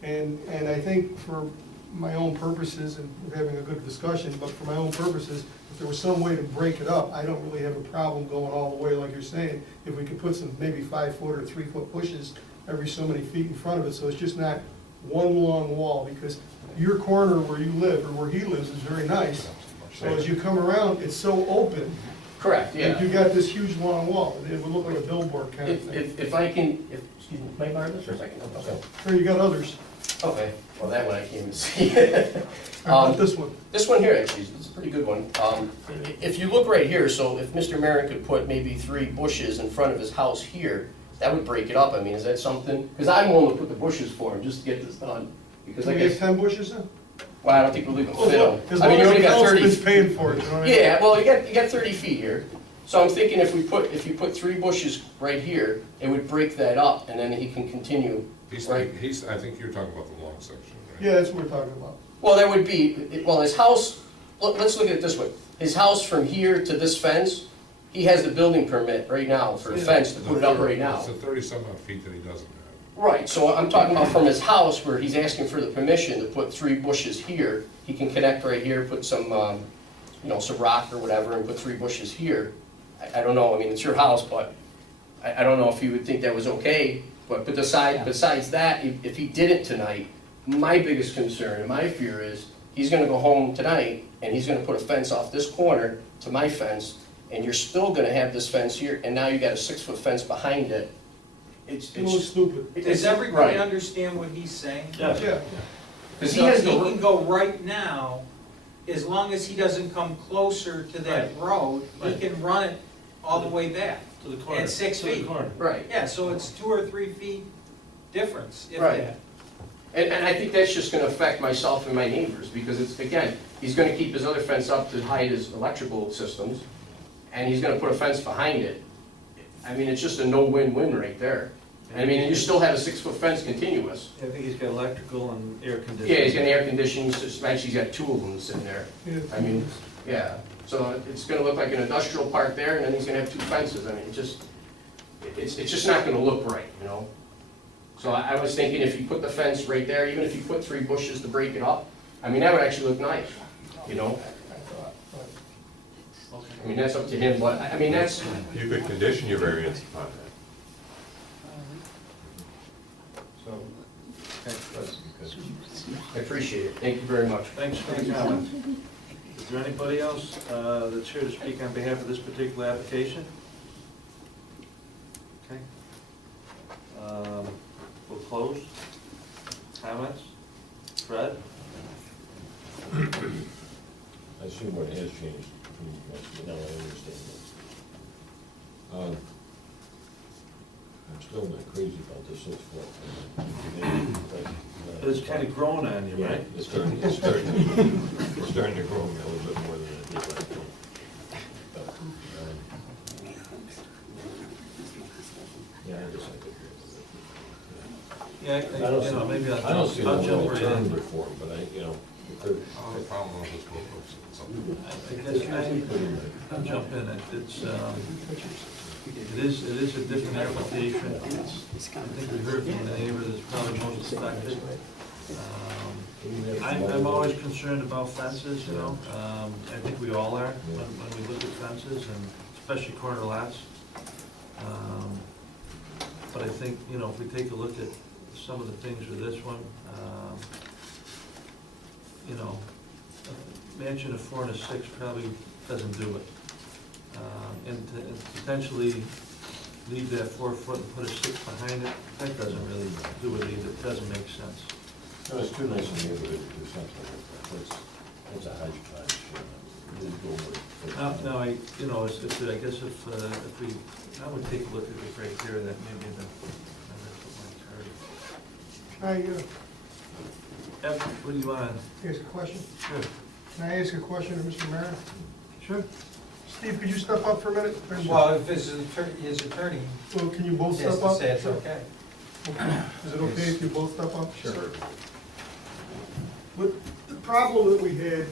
And I think for my own purposes, and we're having a good discussion, but for my own purposes, if there was some way to break it up, I don't really have a problem going all the way like you're saying. If we could put some maybe 5-foot or 3-foot bushes every so many feet in front of it, so it's just not one long wall, because your corner where you live, or where he lives, is very nice. So as you come around, it's so open, Correct, like you yeah. got this huge long wall, it would look like a billboard kind of thing. If I can, excuse me, may I borrow this for a second? Okay. Here, you got others. Okay, well, that one I can't even see. How about this one? This one here, actually, is a pretty good one. If you look right here, so if Mr. Marin could put maybe 3 bushes in front of his house here, that would break it up. I mean, is that something? Because I'm willing to put the bushes for him, just to get this done. Because I Can we guess, get 10 bushes in? well, I don't think we'll even fit them. As I long mean, you as only the got 30. councilman's paying for it, you know what I mean? Yeah, well, you got 30 feet here. So I'm thinking if you put 3 bushes right here, it would break that up, and then he can continue. Right. I think you're talking about the long section, right? Yeah, that's what we're talking about. Well, that would be, well, his house, let's look at it this way. His house from here to this fence, he has the building permit right now for a fence to put it up right now. It's the 30-some odd feet that he doesn't have. Right, so I'm talking about from his house where he's asking for the permission to put 3 bushes here. He can connect right here, put some, some rock or whatever, and put 3 bushes here. I don't know, I mean, it's your house, but I don't know if you would think that was okay. But besides that, if he did it tonight, my biggest concern and my fear is he's gonna go home tonight and he's gonna put a fence off this corner to my fence, and you're still gonna have this fence here, and now you got a 6-foot fence behind it. It's a little stupid. Does everybody understand what he's saying? Yeah. Yeah. Because he So has he can the, go right now, as long as he doesn't come closer to that road, he Right. can run it all the way back. To the corner. At 6 To the feet. corner. right. Yeah, so it's 2 or 3 feet difference, if Right. that. And I think that's just gonna affect myself and my neighbors, because it's, again, he's gonna keep his other fence up to hide his electrical systems, and he's gonna put a fence behind it. I mean, it's just a no-win-win right there. I mean, and you still have a 6-foot fence continuous. I think he's got electrical and air conditioning. Yeah, he's got air conditioning, actually, he's got 2 of them sitting there. Yeah. I mean, yeah, so it's gonna look like an industrial park there, and then he's gonna have 2 fences. I mean, it's just not gonna look right, you know? So I was thinking if you put the fence right there, even if you put 3 bushes to break it up, I mean, that would actually look nice, you know? I mean, that's up to him, but, I mean, that's, You could condition your variance upon that. I appreciate it. Thank you very much. Thanks for the comment. Is there anybody else that's here to speak on behalf of this particular application? Okay. We'll close. Comments? Fred? I assume what has changed, now I understand that. I'm still not crazy about this 6 foot. It's kind of grown on you, right? It's starting to grow me a little bit more than it did last time. But, yeah, I guess I could. Yeah, I don't see, maybe I don't see I'll no jump right in. alternative for him, but if there- Oh, the problem with this book is something. I'll jump in. It is a different application. I think we heard from the neighbor that's probably most affected. I'm always concerned about fences, you know. I think we all are when we look at fences, and especially corner lots. But I think, if we take a look at some of the things with this one, mansion of 4 and a 6 probably doesn't do it. And to potentially leave that 4 foot and put a 6 behind it, that doesn't really do it either. It doesn't make sense. No, it's too nice a neighborhood to do something like that. It's a hodgepodge. Now, I guess if we, I would take a look at it right here, that maybe Ev, what do you want? Ask a question? Sure. Can I ask a question of Mr. Mayor? Sure. Steve, could you step up for a minute? Well, if his attorney Well, can you both has step to up? say it's okay. Is it okay if you both step up? Sure. But the problem that we had,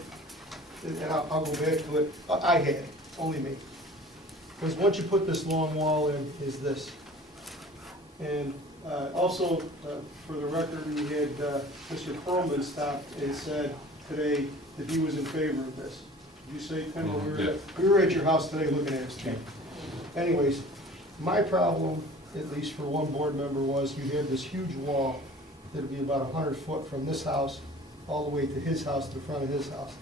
and I'll go back to it, I had, only me, was once you put this long wall in, is this. And also, for the record, we had Mr. Perlman stop and said today that he was in favor of this. Did you say, Ken, when Yeah. we were at your house today looking at it? Anyways, my problem, at least for one board member, was you had this huge wall that'd be about 100 foot from this house all the way to his house, to the front of his house.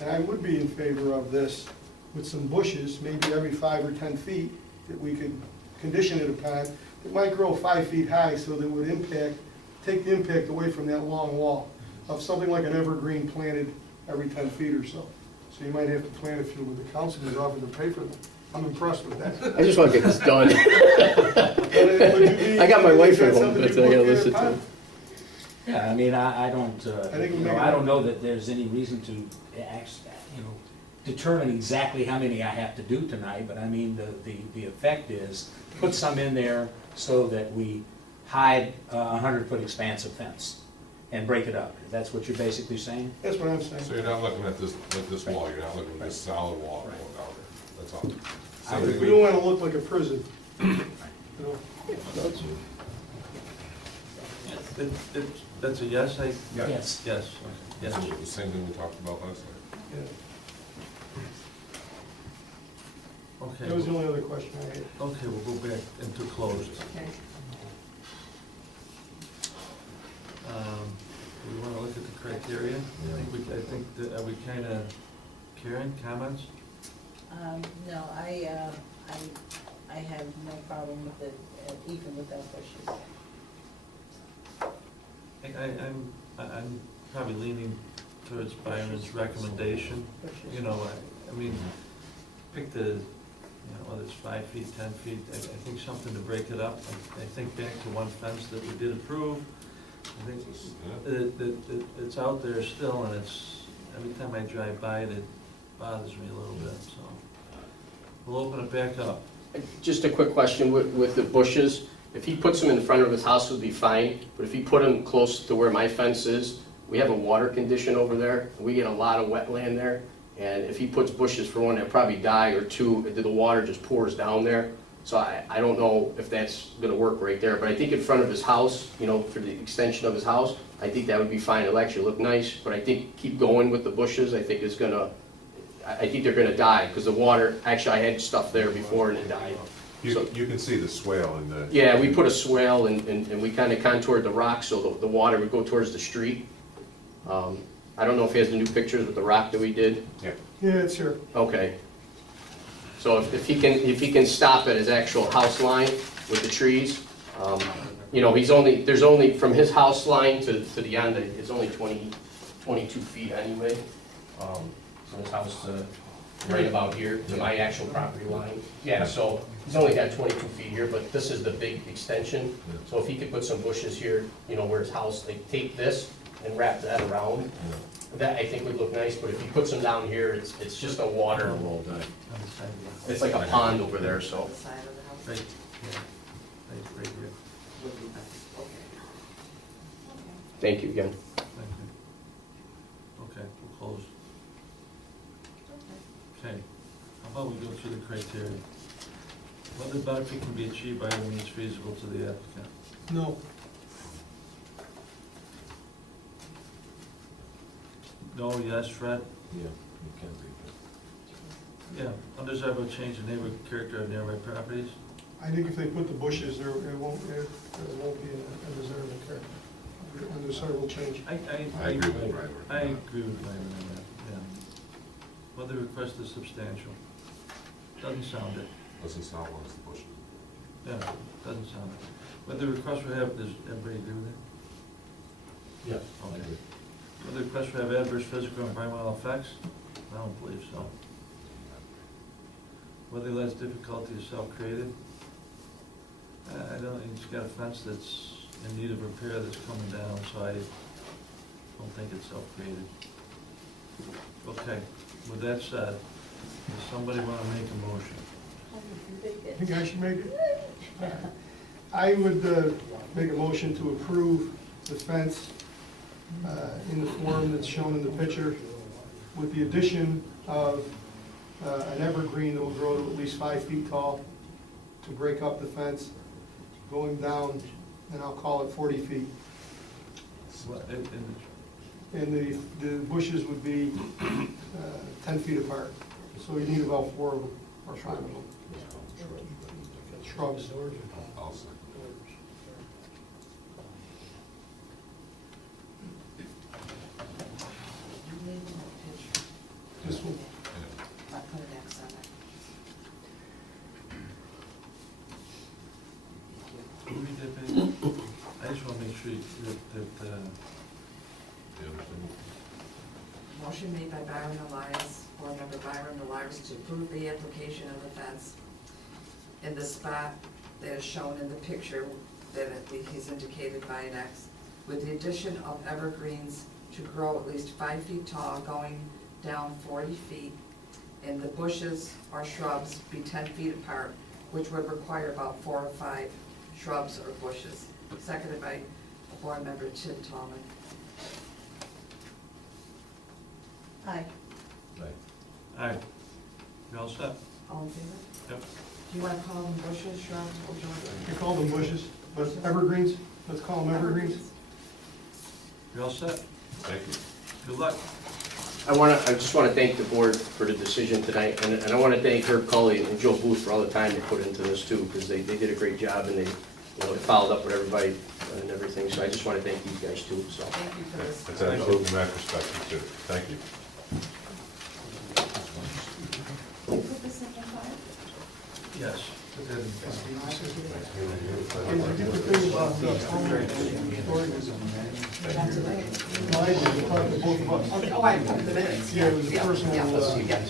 And I would be in favor of this with some bushes, maybe every 5 or 10 feet, that we could condition it upon. It might grow 5 feet high, so that would take the impact away from that long wall of something like an evergreen planted every 10 feet or so. So you might have to plant a few with the council who's offered to pay for them. I'm impressed with that. I just want to get this done. I got my wife at home, but I gotta listen to her. Yeah, I mean, I don't, think we you know, make I it- don't know that there's any reason to determine exactly how many I have to do tonight, but I mean, the effect is, put some in there so that we hide a 100-foot expanse of fence and break it up. That's what you're basically saying? That's what I'm saying. So you're not looking at this wall, you're not looking at this solid wall going down there, that's all. I would We don't want to look like a prison. You know? That's a yes, Yes. yes, yes. So the same thing we talked about last night. Yeah. Okay, That was the only other question I had. okay, we'll go back into closed. Okay. Do we want to look at the criteria? I think that, are we kind of, Karen, comments? No, I have no problem with it, even without bushes. I'm probably leaning towards Byron's recommendation. You know, I mean, pick the, whether it's 5 feet, 10 feet, I think something to break it up. I think back to one fence that we did approve. I think it's out there still, and it's, every time I drive by it, it bothers me a little bit, so. We'll open it back up. Just a quick question with the bushes. If he puts them in front of his house, it would be fine, but if he put them close to where my fence is, we have a water condition over there. We get a lot of wetland there, and if he puts bushes, for one, they'll probably die, or two, the water just pours down there. So I don't know if that's gonna work right there, but I think in front of his house, for the extension of his house, I think that would be fine. It'll actually look nice, but I think keep going with the bushes, I think I think they're gonna die, because the water, actually, I had stuff there before and it died. You can see the swale in the. Yeah, we put a swale and we kind of contoured the rock so the water would go towards the street. I don't know if he has the new pictures with the rock that we did. Yeah. Yeah, it's here. Okay. So if he can stop at his actual house line with the trees, there's only, from his house line to the end, it's only 22 feet anyway. From his house to right about here to my actual property line. Yeah, so he's only got 22 feet here, but this is the big extension. So if he could put some bushes here, where his house, they take this and wrap that around, that I think would look nice, but if he puts them down here, it's just a water. On the side of the- It's like a pond over there, so. Side of the house. Right, yeah, right here. Okay. Thank you again. Thank you. Okay, we'll close. Okay, how about we go through the criteria? Whether benefit can be achieved by any means feasible to the applicant. No. No, yes, Fred? Yeah, it can be. Yeah, undesirable change in neighborhood character of nearby properties. I think if they put the bushes there, it won't be a desirable character, undesirable change. I agree with Brian. I agree with Byron on that, yeah. Whether the request is substantial. Doesn't sound it. Doesn't sound like it's the bushes. Yeah, doesn't sound it. Whether the request would have, does everybody agree with it? Yeah. Okay. Whether the request would have adverse physical and environmental effects? I don't believe so. Whether that's difficulty is self-created? I don't, he's got a fence that's in need of repair that's coming down, so I don't think it's self-created. Okay, with that said, does somebody want to make a motion? I think I should make it. I would make a motion to approve the fence in the form that's shown in the picture, with the addition of an evergreen that will grow to at least 5 feet tall to break up the fence, going down, and I'll call it 40 feet. And the bushes would be 10 feet apart, so you need about 4 of them, or 5 of them. Shrubs. I'll say. This one. I'll put an X on it. Read that, baby. I just want to make sure that, You understand? Motion made by Byron Elias, board member Byron Elias, to approve the application of the fence in the spot that is shown in the picture that he's indicated by an X, with the addition of evergreens to grow at least 5 feet tall, going down 40 feet, and the bushes or shrubs be 10 feet apart, which would require about 4 or 5 shrubs or bushes. Seconded by board member Tim Tallman. Aye. aye. You all set? All in favor? Yep. Do you want to call them bushes, shrubs, or do you want We call them bushes, but evergreens, let's call them evergreens. You all set? Thank you. Good luck. I just want to thank the board for the decision tonight, and I want to thank Herb Cully and Joe Booth for all the time they put into this too, because they did a great job, and they, you know, followed up with everybody and everything, so I just want to thank these guys too, so. Thank you for this. That's absolutely my perspective too. Thank you. Put this in the file? Yes. Put that in. And the good thing about the story is, Not today. I did, talk to both of us. Okay, oh, I put the minutes. Yeah, it was a personal, Yeah, uh, yeah.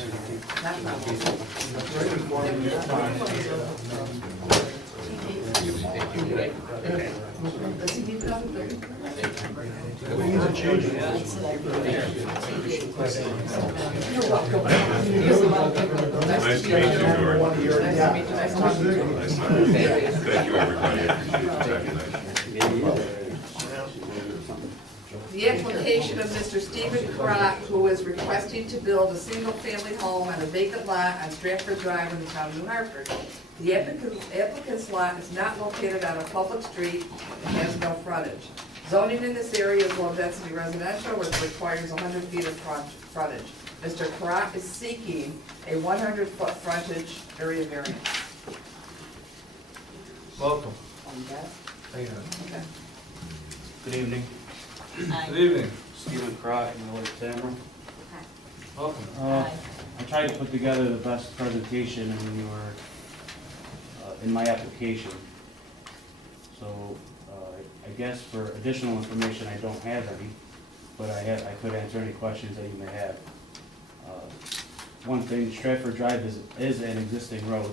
Not a problem. Does he need another building? We need to change it. You're welcome. You're welcome. Nice to meet you, George. Nice to meet you, nice talking to you. Thank you, everybody. I appreciate it. The application of Mr. Stephen Crott, who is requesting to build a single-family home on a vacant lot on Stratford Drive in the town of New Hartford. The applicant's lot is not located on a public street and has no frontage. Zoning in this area is low-density residential, which requires 100 feet of frontage. Mr. Crott is seeking a 100-foot frontage area variance. Welcome. You got it? Hang on. Okay. Good evening, Good evening. Stephen Crott, my wife Tamara. Welcome. I tried to put together the best presentation in your, in my application. So, I guess for additional information, I don't have any, but I could answer any questions that you may have. One thing, Stratford Drive is an existing road,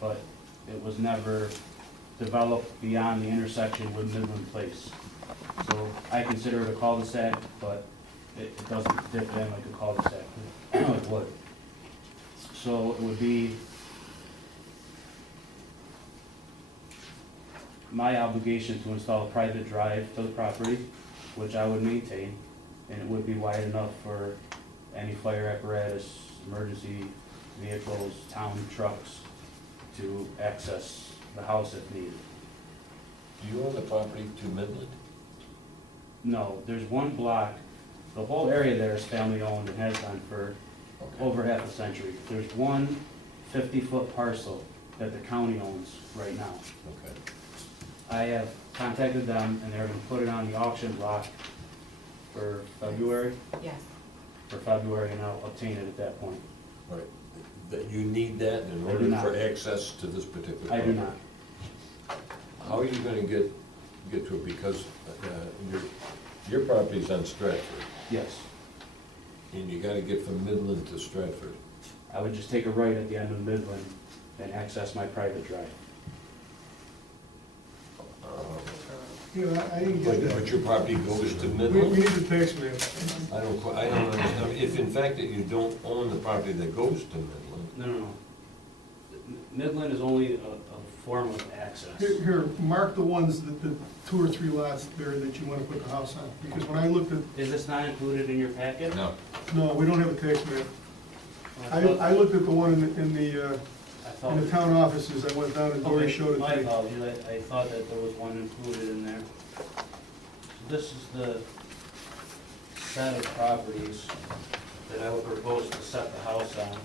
but it was never developed beyond the intersection with Midland Place. So I consider it a cul-de-sac, but it doesn't dip in like a cul-de-sac, it would. So it would be my obligation to install a private drive to the property, which I would maintain, and it would be wide enough for any fire apparatus, emergency vehicles, town trucks to access the house if needed. Do you own the property to Midland? No, there's one block, the whole area there is family-owned and has been for over half a century. There's one 50-foot parcel that the county owns right now. Okay. I have contacted them, and they're gonna put it on the auction block for February, Yes. and I'll obtain it at that point. Right. That you need that in I do order not. for access to this particular I property? do not. How are you gonna get to it? Because your property's on Stratford, Yes, and you gotta get from Midland to Stratford. I would just take a right at the end of Midland and access my private drive. You know, I didn't get But that. your property goes to We Midland? need the tax map. I don't understand. If in fact that you don't own the property that goes to Midland, No. Midland is only a form of access. Here, mark the ones that, the 2 or 3 lots there that you wanna put the house on, because when I looked at, Is this not included in your packet? No, no, we don't have a tax map. I thought- I looked at the one I in thought- the town offices, I went down and Dory Okay, showed it my to me. apologies, I thought that there was one included in there. This is the set of properties that I would propose to set the house on.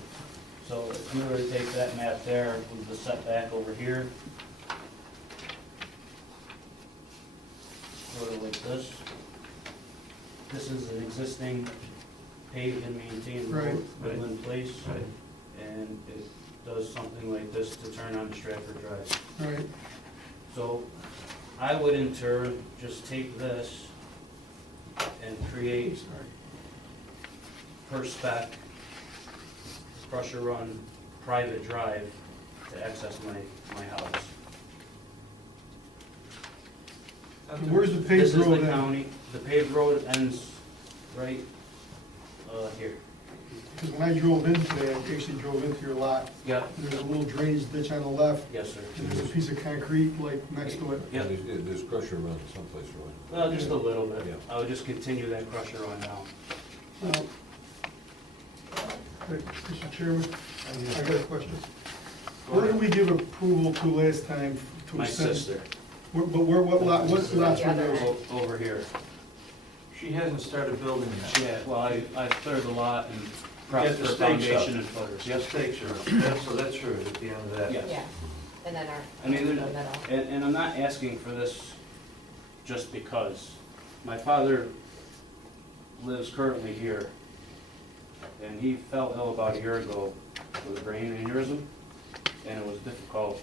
So if you were to take that map there with the setback over here, sort of like this. This is an existing paved and maintained road, Right. Woodland Place, and it does something like this to turn onto Stratford Drive. Right, So I would in turn just take this and create per spec, crusher run, private drive to access my house. and where's the This paved is the road at? county, the paved road ends right, here. Because when I drove in today, I actually drove into your lot, Yep, and there's a little drainage ditch on the left, yes, sir. and there's a piece of concrete like next to it. Yep, There's crusher run someplace, really. well, just a little bit. Yeah. I would just continue that crusher run down. Now, Mr. Chairman, I got a question. Where did we give approval to last time to My extend? sister, But where, what lot, what lots were those? over here. She hasn't started building yet. Yeah, well, I cleared the lot and Get prepped the for stakes foundation up. and footers. Yes, stakes are up. So that's hers at the end of that. Yes. Yeah, and then our. I mean, the there's, middle. and I'm not asking for this just because. My father lives currently here, and he fell ill about a year ago with a brain aneurysm, and it was difficult,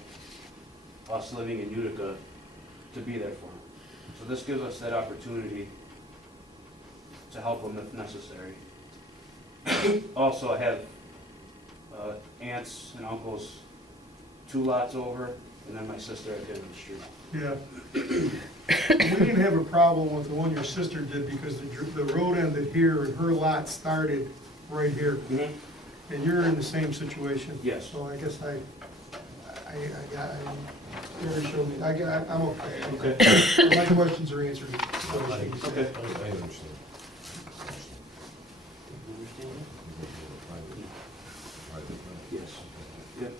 us living in Utica, to be there for him. So this gives us that opportunity to help him if necessary. Also, I have aunts and uncles 2 lots over, and then my sister at the end of the street. Yeah. We didn't have a problem with the one your sister did because the road ended here and her lot started right here. And you're in the same situation. Yes. So I guess Gary showed me, I'm okay. Okay. My questions are answered. Okay. I understand. Yes. Yep.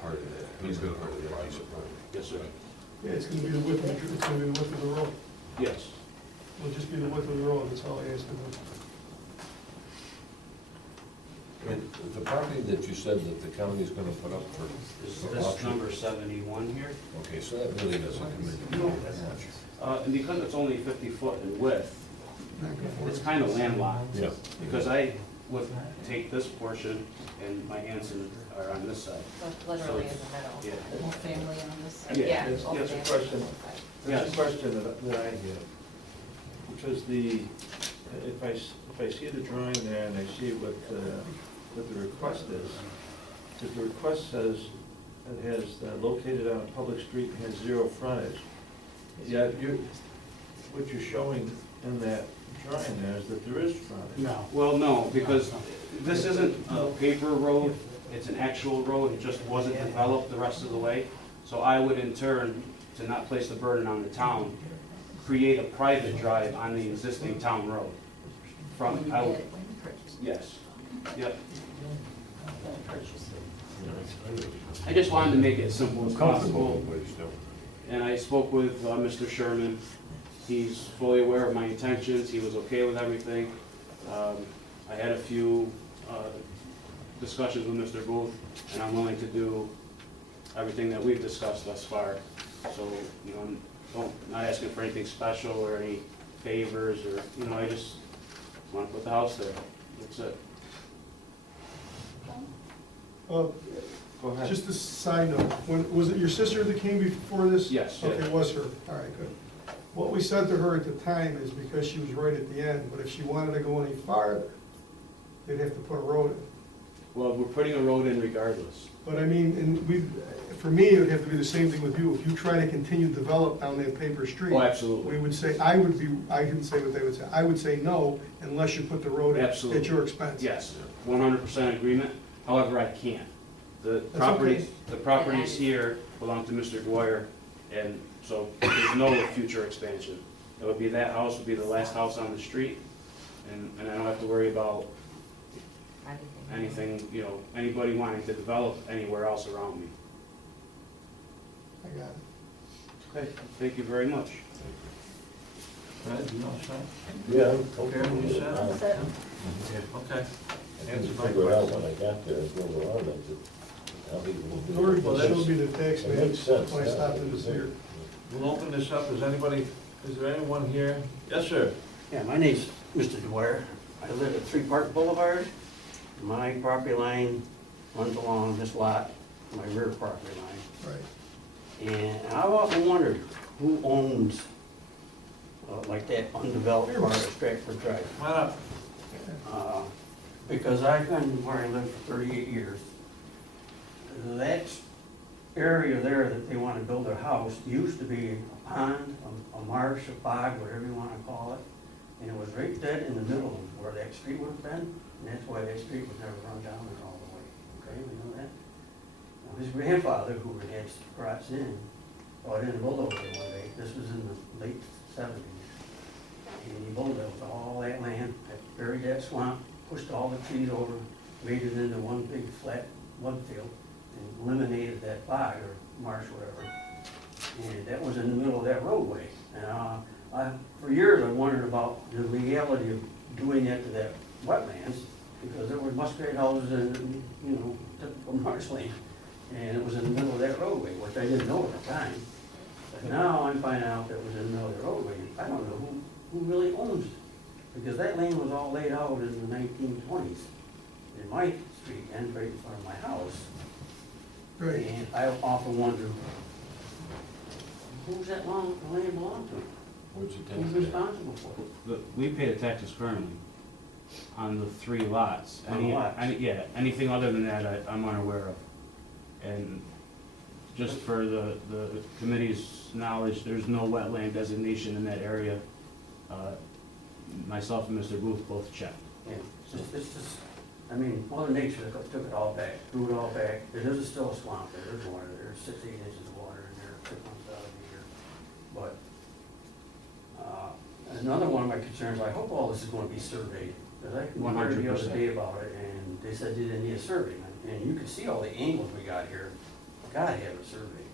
Part of that. he's gonna Part of the provide piece of support. property. Yes, sir. Yeah, it's gonna be the width of it's gonna be the width of the road. Yes. It'll just be the width of the road, that's all I asked him. And the property that you said that the county's gonna put up Is for this auction? number 71 here? Okay, so that really doesn't come into play that much. And because it's only 50 foot in width, it's kind of landlocked. Yeah. Because I would take this portion and my aunts are on this side. So literally in the middle. Yeah. The whole family on this side. Yeah. Yes, whole yes, a family question. on this side. There's Yes. a question that I have. Because if I see the drawing there and I see what the request is, if the request says it has located on a public street and has 0 frontage, yet what you're showing in that drawing there is that there is frontage. No. Well, no, because this isn't a paper road, it's an actual road, it just wasn't developed the rest of the way. So I would in turn, to not place the burden on the town, create a private drive on the existing town road. From, I would, yes, yep. I just wanted to make it as simple as possible. And I spoke with Mr. Sherman. He's fully aware of my intentions. He was okay with everything. I had a few discussions with Mr. Booth, and I'm willing to do everything that we've discussed thus far. So, you know, not asking for anything special or any favors or, you know, I just want to put the house there. That's it. Well, Go ahead. just a side note, was it your sister that came before this? Yes, Okay, yeah. it was her, all right, good. What we said to her at the time is because she was right at the end, but if she wanted to go any farther, they'd have to put a road in. Well, we're putting a road in regardless. But I mean, for me, it would have to be the same thing with you. If you try to continue to develop down that paper street. Oh, absolutely. We would say, I didn't say what they would say. I would say no unless you put the road in. Absolutely. At your expense. Yes, 100% agreement. However, I can't. The That's property, okay. the properties here belong to Mr. Dwyer, and so there's no future expansion. It would be, that house would be the last house on the street, and I don't have to worry about anything, you know, anybody wanting to develop anywhere else around me. I got it. Okay, thank you very much. Fred, you all set? Yeah, Karen, you set? All set. Okay. I couldn't figure it out when I got there, as we were on it, how he will. Lori showed me the tax It map makes sense. when I yeah. stopped in this year. We'll open this up. Is there anyone here? Yes, sir. Yeah, my name's Mr. Dwyer. I live at 3 Park Boulevard. My property line runs along this lot, my rear property line. Right. And I've often wondered who owns, like that undeveloped part of Stratford Drive. Come on up. Because I've been where I lived for 38 years. That area there that they want to build a house used to be a pond, a marsh, a bog, whatever you want to call it. And it was right dead in the middle of where that street would have been, and that's why that street was never run down there all the way. Okay, we know that. Now, his grandfather, who had brought in, brought in a bulldozer one day. This was in the late 70s. And he bulldozed all that land, buried that swamp, pushed all the trees over, made it into one big flat mud field, and eliminated that bog or marsh, whatever. And that was in the middle of that roadway. And for years, I wondered about the legality of doing that to that wetlands, because there were muskrat houses and, you know, typical marshland. And it was in the middle of that roadway, which I didn't know at the time. But now I'm finding out that it was in the middle of the roadway. I don't know who really owns it, because that land was all laid out in the 1920s in my street and right in front of my house. Right. And I often wonder, who's that land belong to? What's your Who's tax? responsible for it? We pay the taxes currently on the 3 lots. On the lots? Yeah, anything other than that, I'm unaware of. And just for the committee's knowledge, there's no wetland designation in that area. Myself and Mr. Booth both checked. Yeah, it's just, I mean, Mother Nature took it all back, threw it all back. There is still a swamp there, there's water there, there's 6, 8 inches of water in there, 6 months out of the year. But, another one of my concerns, I hope all this is gonna be surveyed. Because I inquired the other 100%. day about it, and they said you didn't need a survey. And you can see all the angles we got here, gotta have it surveyed.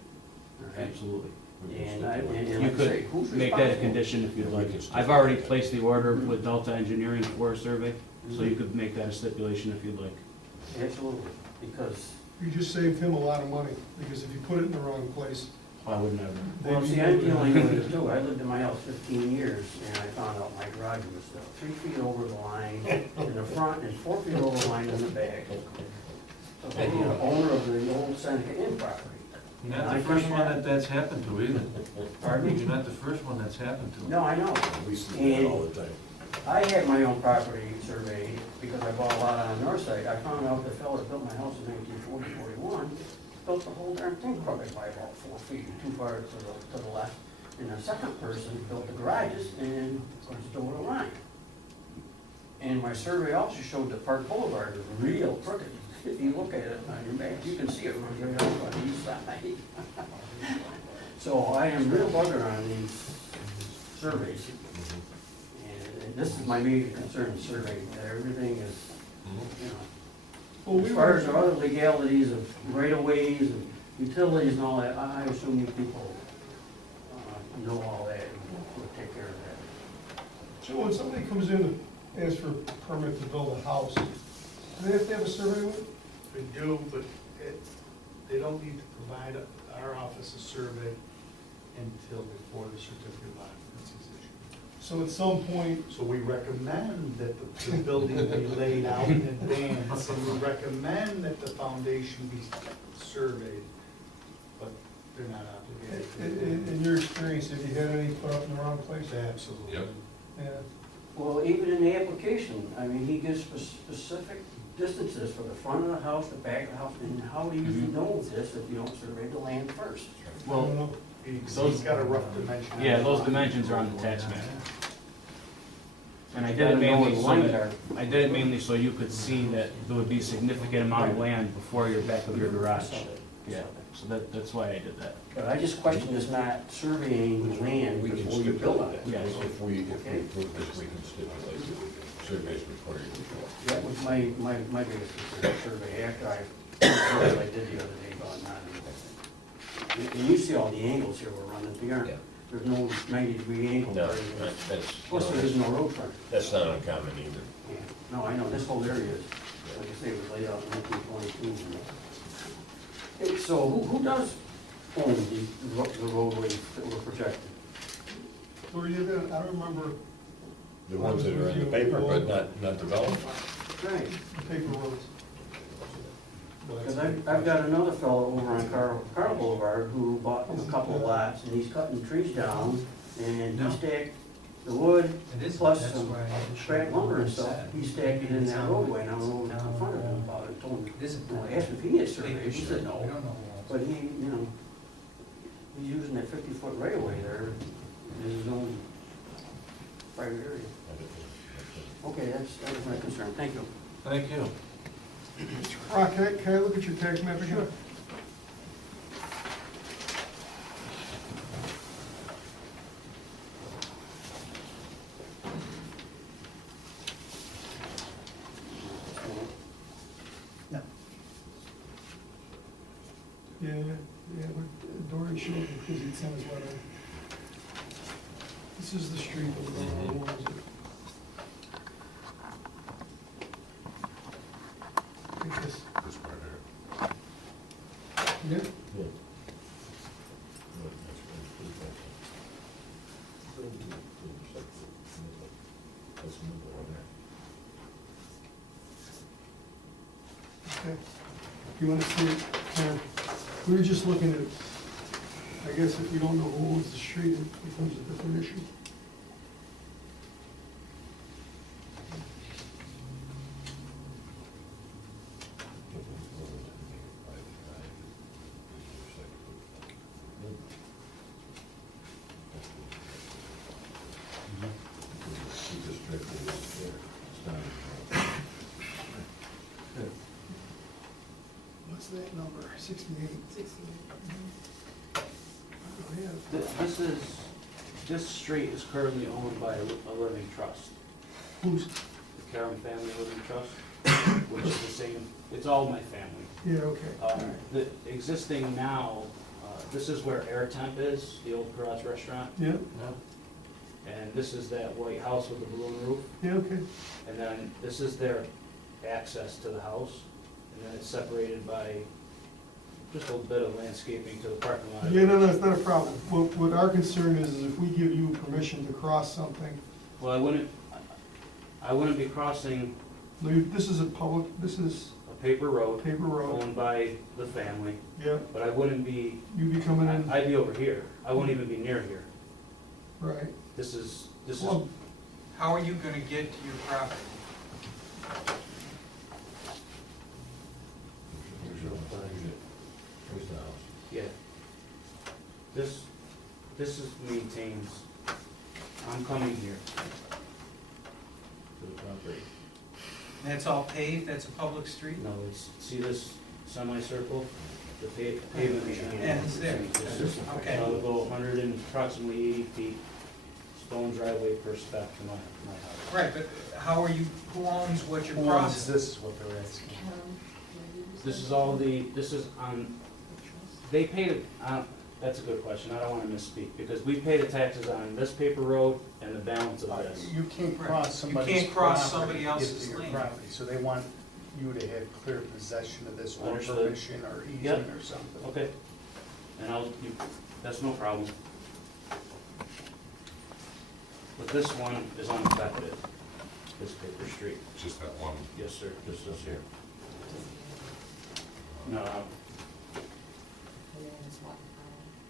All right? Absolutely. And You like I say, could who's make that a responsible? condition if you'd like. I've already placed the order with Delta Engineering for a survey, so you could make that a stipulation if you'd like. Absolutely, because, You just saved him a lot of money, because if you put it in the wrong place, I would never. well, see, I'm dealing with it too. I lived in my house 15 years, and I found out my garage was 3 feet over the line in the front and 4 feet over the line in the back. So they, the owner of the old Seneca Inn property. You're not the first one that's happened to either. Pardon me? You're not the first one that's happened to. No, I know. We see that all the time. I had my own property surveyed because I bought a lot on the north side. I found out the fellow that built my house in 1940, 41, built the whole darn thing crooked by about 4 feet, too far to the left. And the second person built the garages and was over the line. And my survey also showed that Park Boulevard is real crooked. If you look at it on your map, you can see it runs right off on the east side. So I am real bugger on these surveys. And this is my major concern in surveying, that everything is, you well, know, we as far were, as the other legalities of right-of-ways and utilities and all that, I assume you people know all that and will take care of that. so when somebody comes in and asks for a permit to build a house, do they have to have a survey with it? They do, but they don't need to provide our office a survey until before the certificate of occupancy is issued. So at some point, So we recommend that the building be laid out in advance, and we recommend that the foundation be surveyed, but they're not obligated. to do in your experience, have you had any put up in the wrong place? that. Absolutely. Yep. Yeah. Well, even in the application, I mean, he gives specific distances for the front of the house, the back of the house, and how do you know this if you don't survey the land first? I don't know. He's got a rough dimension. Yeah, those dimensions are on the tax map. And I did Gotta it know mainly where the so lines that, are. I did it mainly so you could see that there would be a significant amount of land before your back of your garage. Yeah, so that's why I did that. But I just question this not surveying the land We can before you build on it. Yes. If we approve this, we can stipulate that surveys required before. That was my biggest concern, survey, after I did the other day about not. And you see all the angles here we're running, there's no 90-degree angle. No, or anything. that's, Plus, there is no road frontage. that's not uncommon either. Yeah. No, I know, this whole area is, like I say, it was laid out in 1922. Hey, so who does own the roadways that were projected? Or you did, I don't remember The ones that are in the paper, but not developed. Right. the paper roads. Because I've got another fellow over on Carl Boulevard who bought a couple of lots, and he's cutting trees down, and he stacked the wood, It is, plus that's some why I scrap lumber and stuff, said. he stacked it in that roadway, and I went over in front of him about it, told him, I asked him if he had surveyed, he said We no. don't know who owns But he, you know, he's using that 50-foot right of way there in his own private area. Okay, that was my concern, thank you. Thank you. Can I look at your tax map again? No. Yeah, but Dory showed me because he'd sent his letter. This is the street that we're on. I think this, This part here. yeah, Yeah. That's the middle one there. okay. You wanna see it? We were just looking at, I guess if we don't know who owns the street, it becomes a different issue. What's that number? 68? 68. This street is currently owned by a living trust, Who's, the Caron Family Living Trust, which is the same, it's all my family. yeah, okay. The existing now, this is where Air Temp is, the old garage restaurant, Yeah, and this is that white house with the balloon roof, yeah, okay. and then this is their access to the house, and then it's separated by just a little bit of landscaping to the parking lot. Yeah, no, it's not a problem. What our concern is if we give you permission to cross something, Well, I wouldn't be crossing this is a public, this is a paper road paper road, owned by the family, yeah, but I wouldn't be, you be coming in, I'd be over here. I wouldn't even be near here. right. This is, Well, How are you gonna get to your property? Here's the house. yeah. This maintains, I'm coming here to the property. That's all paved, that's a public street? No, it's, see this semicircle? The pavement. Yeah, it's there. Okay. I'll go approximately 80 feet, stone driveway per step to my house. Right, but how are you, who owns what you're Who owns crossing? this is what they're asking. This is all this is on, they paid, that's a good question, I don't wanna misspeak, because we pay the taxes on this paper road and the balance of this. You can't Right. cross You somebody's can't cross property somebody else's into your land. property, so they want you to have clear possession of this or Understood. permission or Yep. easement or something. Okay, and that's no problem. But this one is unaffected, this paper street. Just that one. Yes, sir, just this here. No,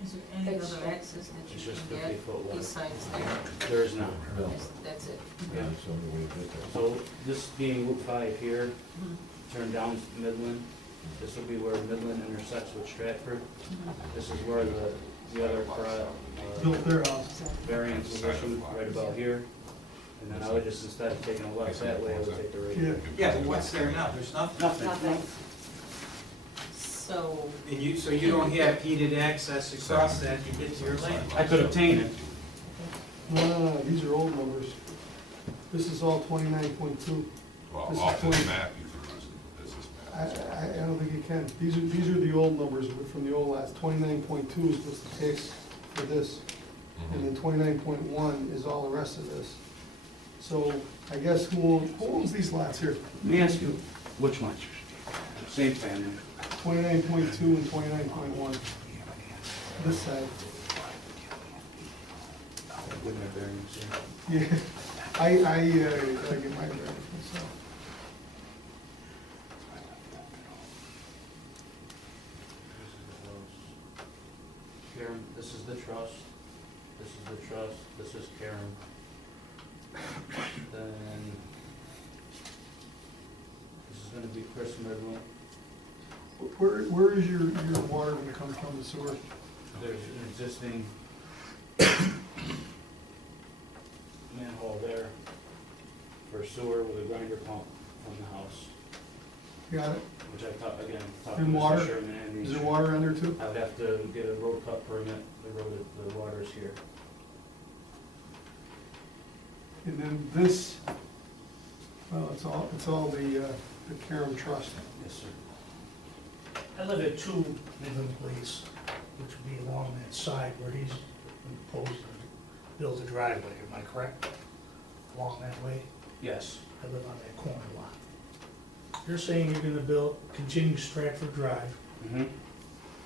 Is there any other access that it's you just can 50 get foot wide. besides there? There is not. No. That's it? Yeah. That's the only way to get there. So this being Route 5 here, turn down Midland, this will be where Midland intersects with Stratford. This is where the other built their house. variance was issued, right about here. And then I would just, instead of taking a left that way, I would take the right. Yeah. Yeah, but what's there now? There's nothing. Nothing. Nothing. So, And you, so you don't have heated access across that to get to your land? I could obtain it. No, these are old numbers. This is all 29.2. Well, This is off this 20. map, you can use this map. I don't think you can. These are the old numbers from the old last. 29.2 is what's the tax for this. And then 29.1 is all the rest of this. So I guess who owns these lots here? Let me ask you, which one? Same family. 29.2 and 29.1. This side. Wouldn't have variance here. Yeah, I gotta get my variance myself. Karen, this is the trust, this is the trust, this is Karen. Then, this is gonna be Chris Midland. Where is your water gonna come from, the sewer? There's an existing manhole there for sewer with a grinder pump from the house, Got it? which I thought, again, talked And to water? Mr. Sherman and Is the. there water under too? I would have to get a road cut permit, the water's here. And then this, well, it's all the Karam Trust. Yes, sir. I live at 2 Midland Place, which would be along that side where he's proposed to build a driveway, am I correct? Along that way? Yes. I live on that corner lot. You're saying you're gonna continue Stratford Drive Mm-hmm.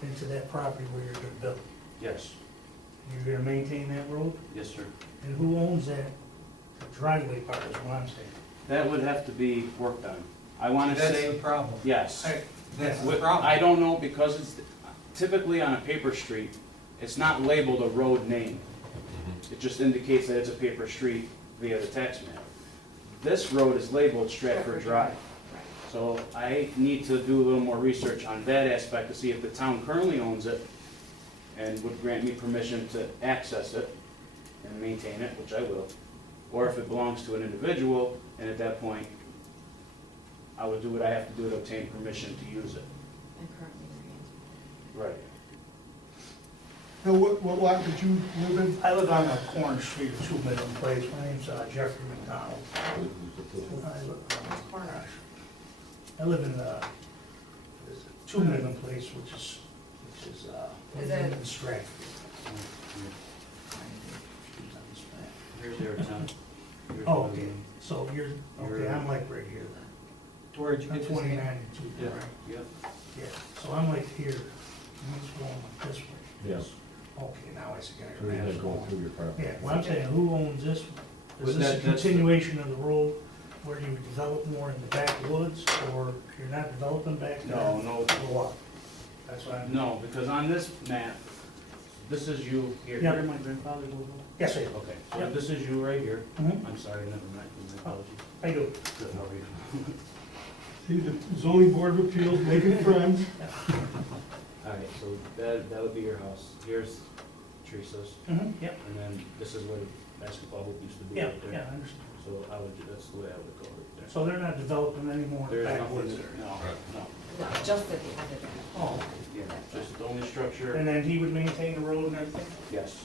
into that property where you're gonna build? Yes. And you're gonna maintain that road? Yes, sir. And who owns that driveway part is what I'm saying? That would have to be worked on. I wanna That's say, the problem. yes. That's the What- problem. I don't know, because it's typically on a paper street, it's not labeled a road name. It just indicates that it's a paper street via the tax map. This road is labeled Stratford Drive. So I need to do a little more research on that aspect to see if the town currently owns it and would grant me permission to access it and maintain it, which I will. Or if it belongs to an individual, and at that point, I would do what I have to do to obtain permission to use it. and currently Right. Now, what lot did you live in? I live on a corner street of 2 Midland Place, my name's Jeffrey McDonald. I live in 2 Midland Place, which is Midland and Stratford. Here's their town. Here's Oh, one. okay, so okay, I'm like right here then. Where'd you I'm get this? 29 and 2, Yeah, right? yep. Yeah, so I'm like here, and he's going like this way. Yes. Okay, now I see. So you had going through your property. Yeah, well, I'm saying, who owns this one? Well, Is this a that's the- continuation of the road where you would develop more in the backwoods, or you're not developing back there? No, Or what? That's what I'm. No, because on this map, this is you here. Yeah. Where my grandfather was? Yes, I do. Okay, so Yeah. this is you right here. Mhm. I'm sorry, never met you, my apologies. I do. Good, how are you? See, the zoning board of appeals, making friends. All right, so that would be your house. Here's Teresa's, Yep, and then this is where the basketball hoop used to be yeah, right there. yeah, I understand. So that's the way I would go right there. So they're not developing any more in There's the nothing, backwoods no, there? no, No, just at the end of it. Oh, yeah, just the only structure, and then he would maintain the road and everything? yes.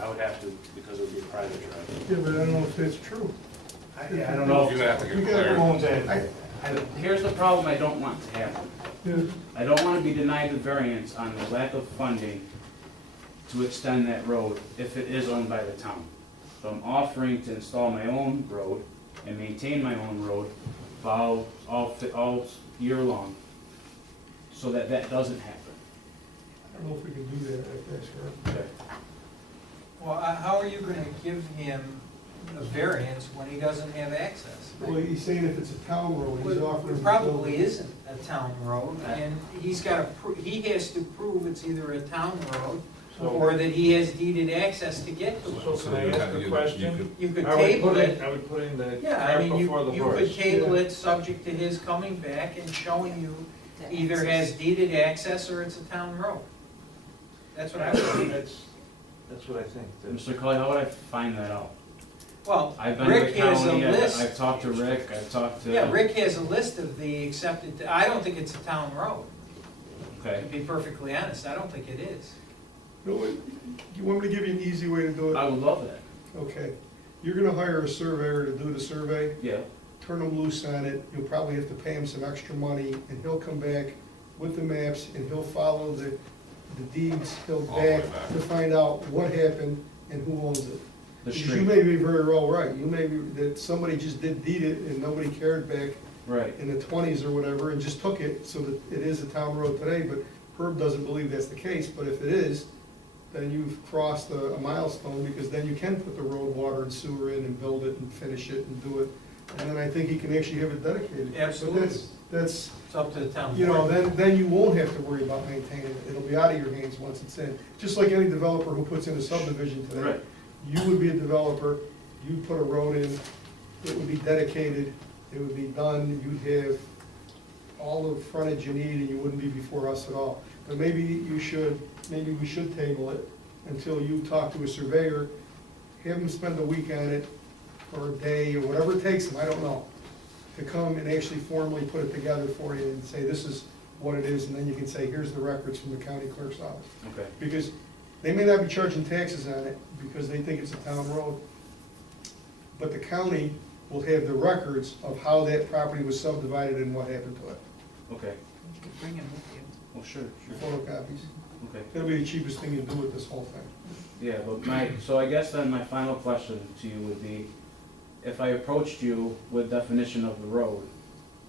I would have to, because it would be a private drive. Yeah, but I don't know if that's true. I don't know. You're gonna have to get We got clear. Who owns that? Here's the problem I don't want to happen. Yeah, I don't want to be denied the variance on the lack of funding to extend that road if it is owned by the town. So I'm offering to install my own road and maintain my own road all year long, so that doesn't happen. I don't know if we can do that, if that's correct. Okay. Well, how are you gonna give him a variance when he doesn't have access? Well, he's saying if it's a town road, he's offering. It to probably build- isn't a town road, and he has to prove it's either a town road or that he has deeded access to get to it. So can I ask a question? You could I would table put it, I would put in the yeah, I cart mean, before the you could horse. table it subject to his coming back and showing you either has deeded access or it's a town road. That's what I would do. That's what I think. Mr. Cully, how would I find that out? Well, I've been to Rick the has a county, list. I've talked to Rick, I've talked to. Yeah, Rick has a list of the accepted, I don't think it's a town road, Okay, to be perfectly honest, I don't think it is. You know what, you want me to give you an easy way to do I it? would love that, Okay, you're gonna hire a surveyor to do the survey, yeah, turn him loose on it, you'll probably have to pay him some extra money, and he'll come back with the maps, and he'll follow the deeds, he'll All the way back back. to find out what happened and who owns it. the Because street, you may be very well right, you may be, that somebody just did deed it and nobody cared back right, in the twenties or whatever, and just took it, so that it is a town road today, but Herb doesn't believe that's the case, but if it is, then you've crossed a milestone, because then you can put the road, water, and sewer in and build it and finish it and do it, and then I think he can actually have it dedicated. But Absolutely. That's, It's up to the town you know, board. then you won't have to worry about maintaining it, it'll be out of your hands once it's in. Just like any developer who puts in a subdivision today. right, You would be a developer, you'd put a road in, it would be dedicated, it would be done, you'd have all the frontage you need, and you wouldn't be before us at all. But maybe we should table it until you talk to a surveyor, have him spend a week on it, or a day, or whatever it takes him, I don't know, to come and actually formally put it together for you and say, this is what it is, and then you can say, here's the records from the county clerk's office. okay, Because they may not be charging taxes on it because they think it's a town road, but the county will have the records of how that property was subdivided and what happened to it. okay, Bring him with you. well, sure, sure, Photocopies. okay. It'll be the cheapest thing to do with this whole thing. Yeah, but so I guess then my final question to you would be, if I approached you with definition of the road,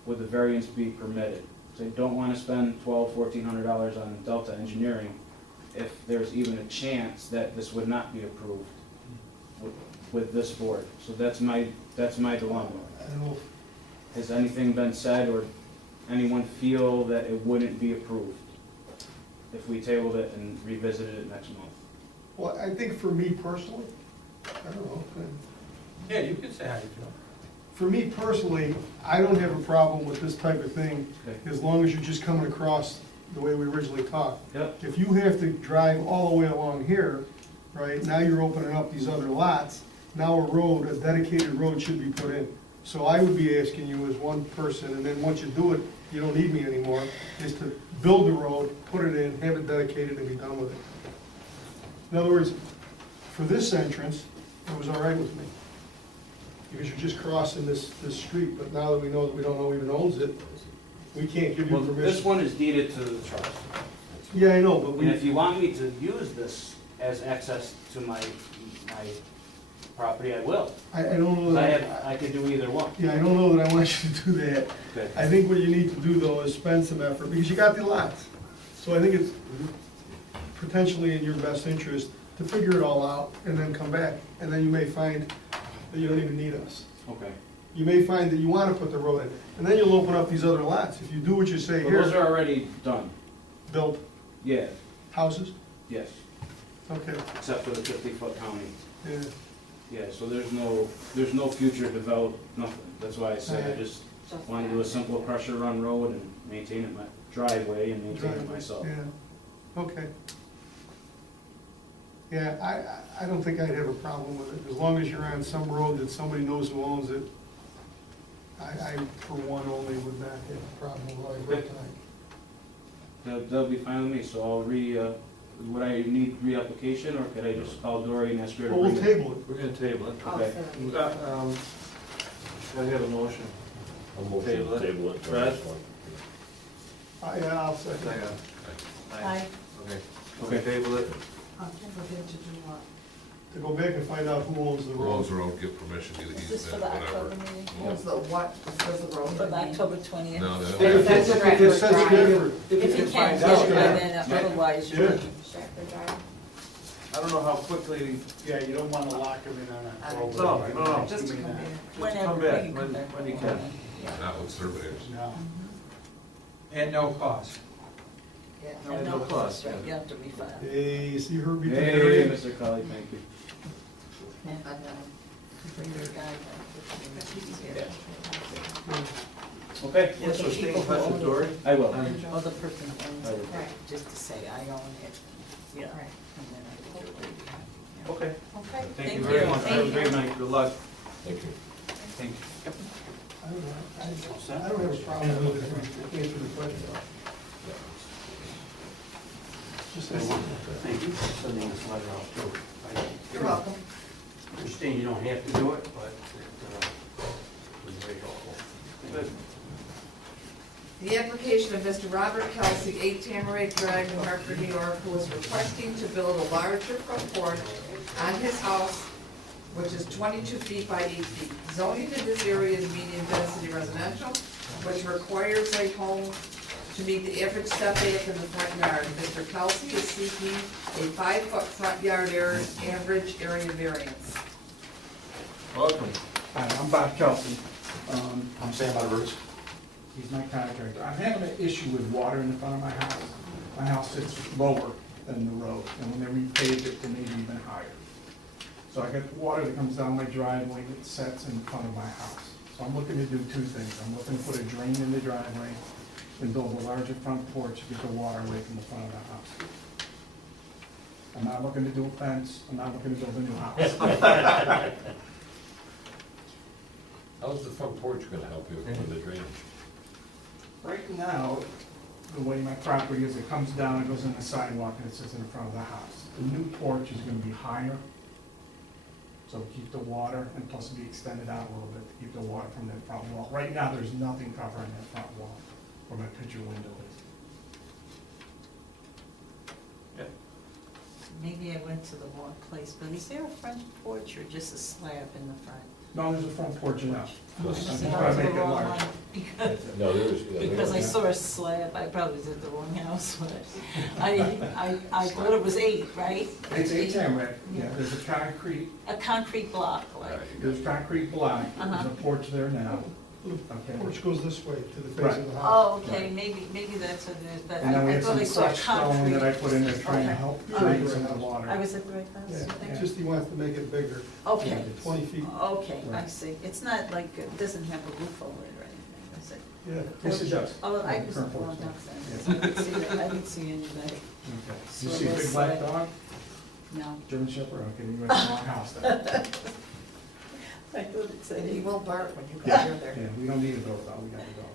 would the variance be permitted? Because I don't wanna spend $1,200-$1,400 on Delta Engineering if there's even a chance that this would not be approved with this board. So that's my dilemma. I don't know, Has anything been said, or anyone feel that it wouldn't be approved if we tabled it and revisited it next month? well, I think for me personally, I don't know, Yeah, you can say how you feel. for me personally, I don't have a problem with this type of thing Okay. as long as you're just coming across the way we originally talked. Yep, If you have to drive all the way along here, right, now you're opening up these other lots, now a dedicated road should be put in. So I would be asking you as one person, and then once you do it, you don't need me anymore, is to build the road, put it in, have it dedicated, and be done with it. In other words, for this entrance, it was all right with me. Because you're just crossing this street, but now that we know that we don't know who even owns it, we can't give you well, permission. this one is deeded to the trust. Yeah, I know, but And if we, you want me to use this as access to my property, I will. I don't know 'Cause that. I could do either one. Yeah, I don't know that I want you to do that. Okay. I think what you need to do, though, is spend some effort, because you got the lots. So I think it's potentially in your best interest to figure it all out and then come back. And then you may find that you don't even need us. Okay. You may find that you want to put the road in, and then you'll open up these other lots. If you do what you say Well, those here, are already done. build Yeah, houses, yes, okay, except for the 50-foot county. yeah. Yeah, so there's no future developed, nothing. That's why I say I just want to do a simple pressure run road and maintain it my driveway and maintain it myself. Yeah, okay. Yeah, I don't think I'd have a problem with it, as long as you're on some road that somebody knows who owns it. I, for one, only would not have a problem with what I read tonight. That'll be fine with me, so I'll would I need reapplication, or could I just call Dory and ask her to Well, bring we'll it? table it. We're gonna table it. I'll Okay. second. I have a motion. I'll motion Table to it. table it. for Brad? this one. Yeah, I'll second. Aye. Okay. Okay, table it. To go back and find out who owns the Who owns road. the road, give permission, get an Is this for easement, the October whatever. meeting? What's the what, says the road? For the October 20th? No, If no, it- That's if a it record says drive. Stanford, If you can't out. get it by then, otherwise Yeah. you're. I don't know how quickly, Yeah, you don't wanna lock them in on October. No. Just to come in. just Whenever, come we back can come back when you whenever. can. Yeah. not with surveyors. No. At no cost. Yeah. No, And no cost, right, yeah. you have to refile. Hey, see her beat the Hey, area? Mr. Colley, thank you. Yeah. I know. Bring your guy back. Okay, Yeah, So the stay in people who touch own with it. Dory. I will. Or the person who owns I it, will. just to say, I own it, yeah. Right. And then I can do it. Okay. Okay, Thank you very much. Have a great night. Good luck. Thank you. Thank you. I don't know, I don't have a problem with it if we answer the question. Just as, Thank you for sending this letter out too. You're welcome. I understand you don't have to do it, but it was very helpful. Good. The application of Mr. Robert Kelsey, 8 Tamarack Drive, New Hartford, New York, who is requesting to build a larger front porch on his house, which is 22 feet by 8 feet. Zoning in this area is medium density residential, which requires a home to meet the average setback in the front yard. Mr. Kelsey is seeking a 5-foot front yard average area variance. Welcome. Hi, I'm Bob Kelsey. I'm Sam Edwards. He's my contractor. I'm having an issue with water in the front of my house. My house sits lower than the road, and when they repaved it, it may be even higher. So I got water that comes down my driveway that sets in front of my house. So I'm looking to do two things. I'm looking to put a drain in the driveway and build a larger front porch to get the water away from the front of the house. I'm not looking to do a fence. I'm not looking to build a new house. How's the front porch gonna help you with the drainage? Right now, the way my property is, it comes down, it goes in the sidewalk, and it sits in the front of the house. The new porch is gonna be higher, so keep the water, and plus it'll be extended out a little bit to keep the water from that front wall. Right now, there's nothing covering that front wall where my picture window is. maybe I went to the wrong place, but is there a front porch or just a slab in the front? No, there's a front porch now. I'm Must just have trying gone to to make the it wrong large. one, because No, there is, yeah, there Because I is. saw a slab, I probably was at the wrong house, but I thought it was 8, right? It's 8 Tamarack, yeah, there's a concrete, A concrete block, like, there's concrete block, there's Uh-huh. a porch there now. the Okay. porch goes this way to the face Right. of the house. oh, okay, maybe that's what it is, but And then we I have thought some I saw crushed stone that I concrete. put in there trying to Okay. help All drain right. some of the water. I was at the right house, Yeah, you think? just he wants to make it bigger, Okay, 20 feet. okay, I Right. see. It's not like, it doesn't have a roof over it or anything, is it? Yeah. Yes, it does. Oh, I Yeah, was current wrong porch does. downstairs. I didn't see that. I didn't see any of that. Okay. So You see a let's big black say- dog? No. German Shepherd? Okay, you went to the wrong house then. I thought it said He he will bark when you Yeah, come near there. yeah, we don't need a dog, though, we got a dog.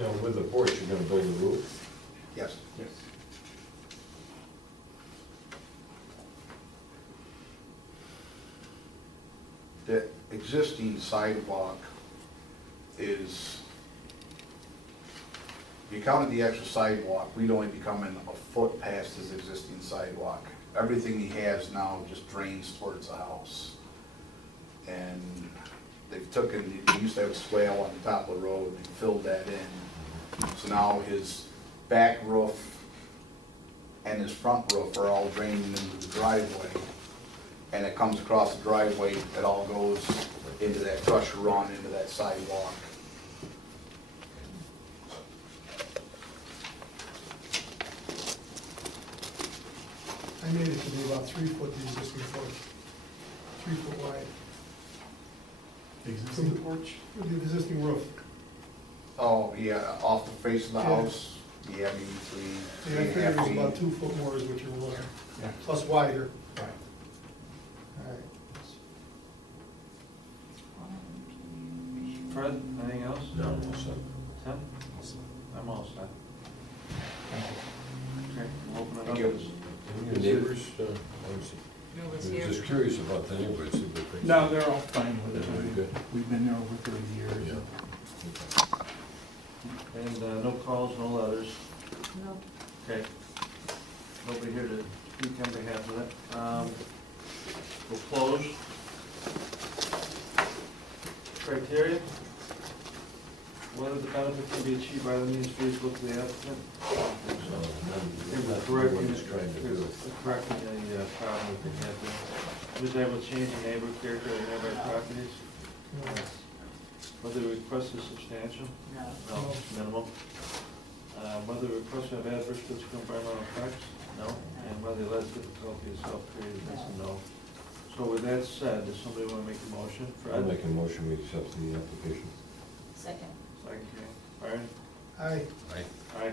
Now, with the porch, you're gonna build a roof? Yes. Yes. The existing sidewalk is, if you counted the extra sidewalk, we'd only be coming a foot past his existing sidewalk. Everything he has now just drains towards the house. And they've taken, he used to have a swale on the top of the road, and filled that in. So now his back roof and his front roof are all draining into the driveway. And it comes across the driveway, it all goes into that crusher run, into that sidewalk. I made it to be about 3 foot, the existing porch, 3 foot wide, The existing porch? with the existing roof. Oh, yeah, off the face of the Yeah. house, yeah, maybe Yeah, I three and a figured it half was about feet. 2 foot more is what you're looking, Yeah, plus wider. right. All right. Fred, anything else? No, I'm all set. Tim? I'm all set. Thank you. Okay, we'll open it Thank up. you. And your neighbors, Who was I'm here? just curious about the neighbors, see what they. No, they're all fine with it. They're very good. We've been there over 30 years. Yeah. And no calls, no letters. No. Okay. Nobody here to speak on behalf of it. We'll close. Criteria. Whether the benefit can be achieved by the means feasible to the applicant. Correcting What he's trying to do. correcting a problem that they had there. Was able to change the neighbor character of nearby properties. Whether the request is substantial. No. No, minimal. Whether the request will have adverse physical environmental effects, no, and whether the alleged difficulty is self-created, that's a no. So with that said, does somebody want to make a motion? I'll Fred? make a motion, we accept the application. Second. Second, Byron? Aye. Aye. Aye.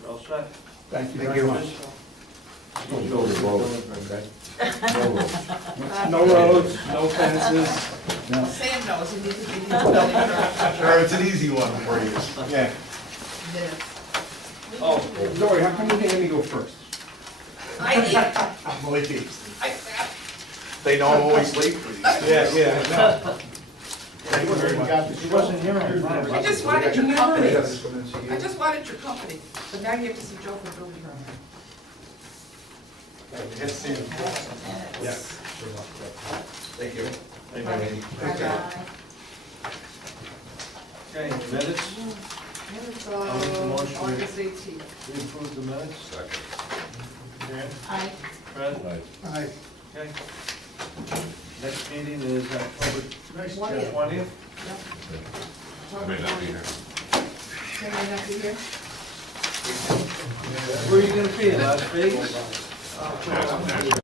You're all set? Thank you very much. Don't build a road, okay? No road. No roads, no fences. Sam knows, he needs to be building permit. Sure, it's an easy one for you. Yeah. Minutes. Oh, Dory, how come you didn't let me go first? I did. Believe me. They know I'm always late for these. Yeah. He wasn't here on time. I just wanted your company. I just wanted your company, but now you have to see Joe for building permit. Minutes. Thank you. Bye-bye. Okay, minutes, Minutes I'll make the of motion. August 18th. we approve the minutes. Second. Dan, Aye. Fred, Right. Aye. okay. Next meeting is October 20th. 20th. I may not be here. Can I not be here? Where are you gonna be, in Las Vegas? Yeah, I'm there.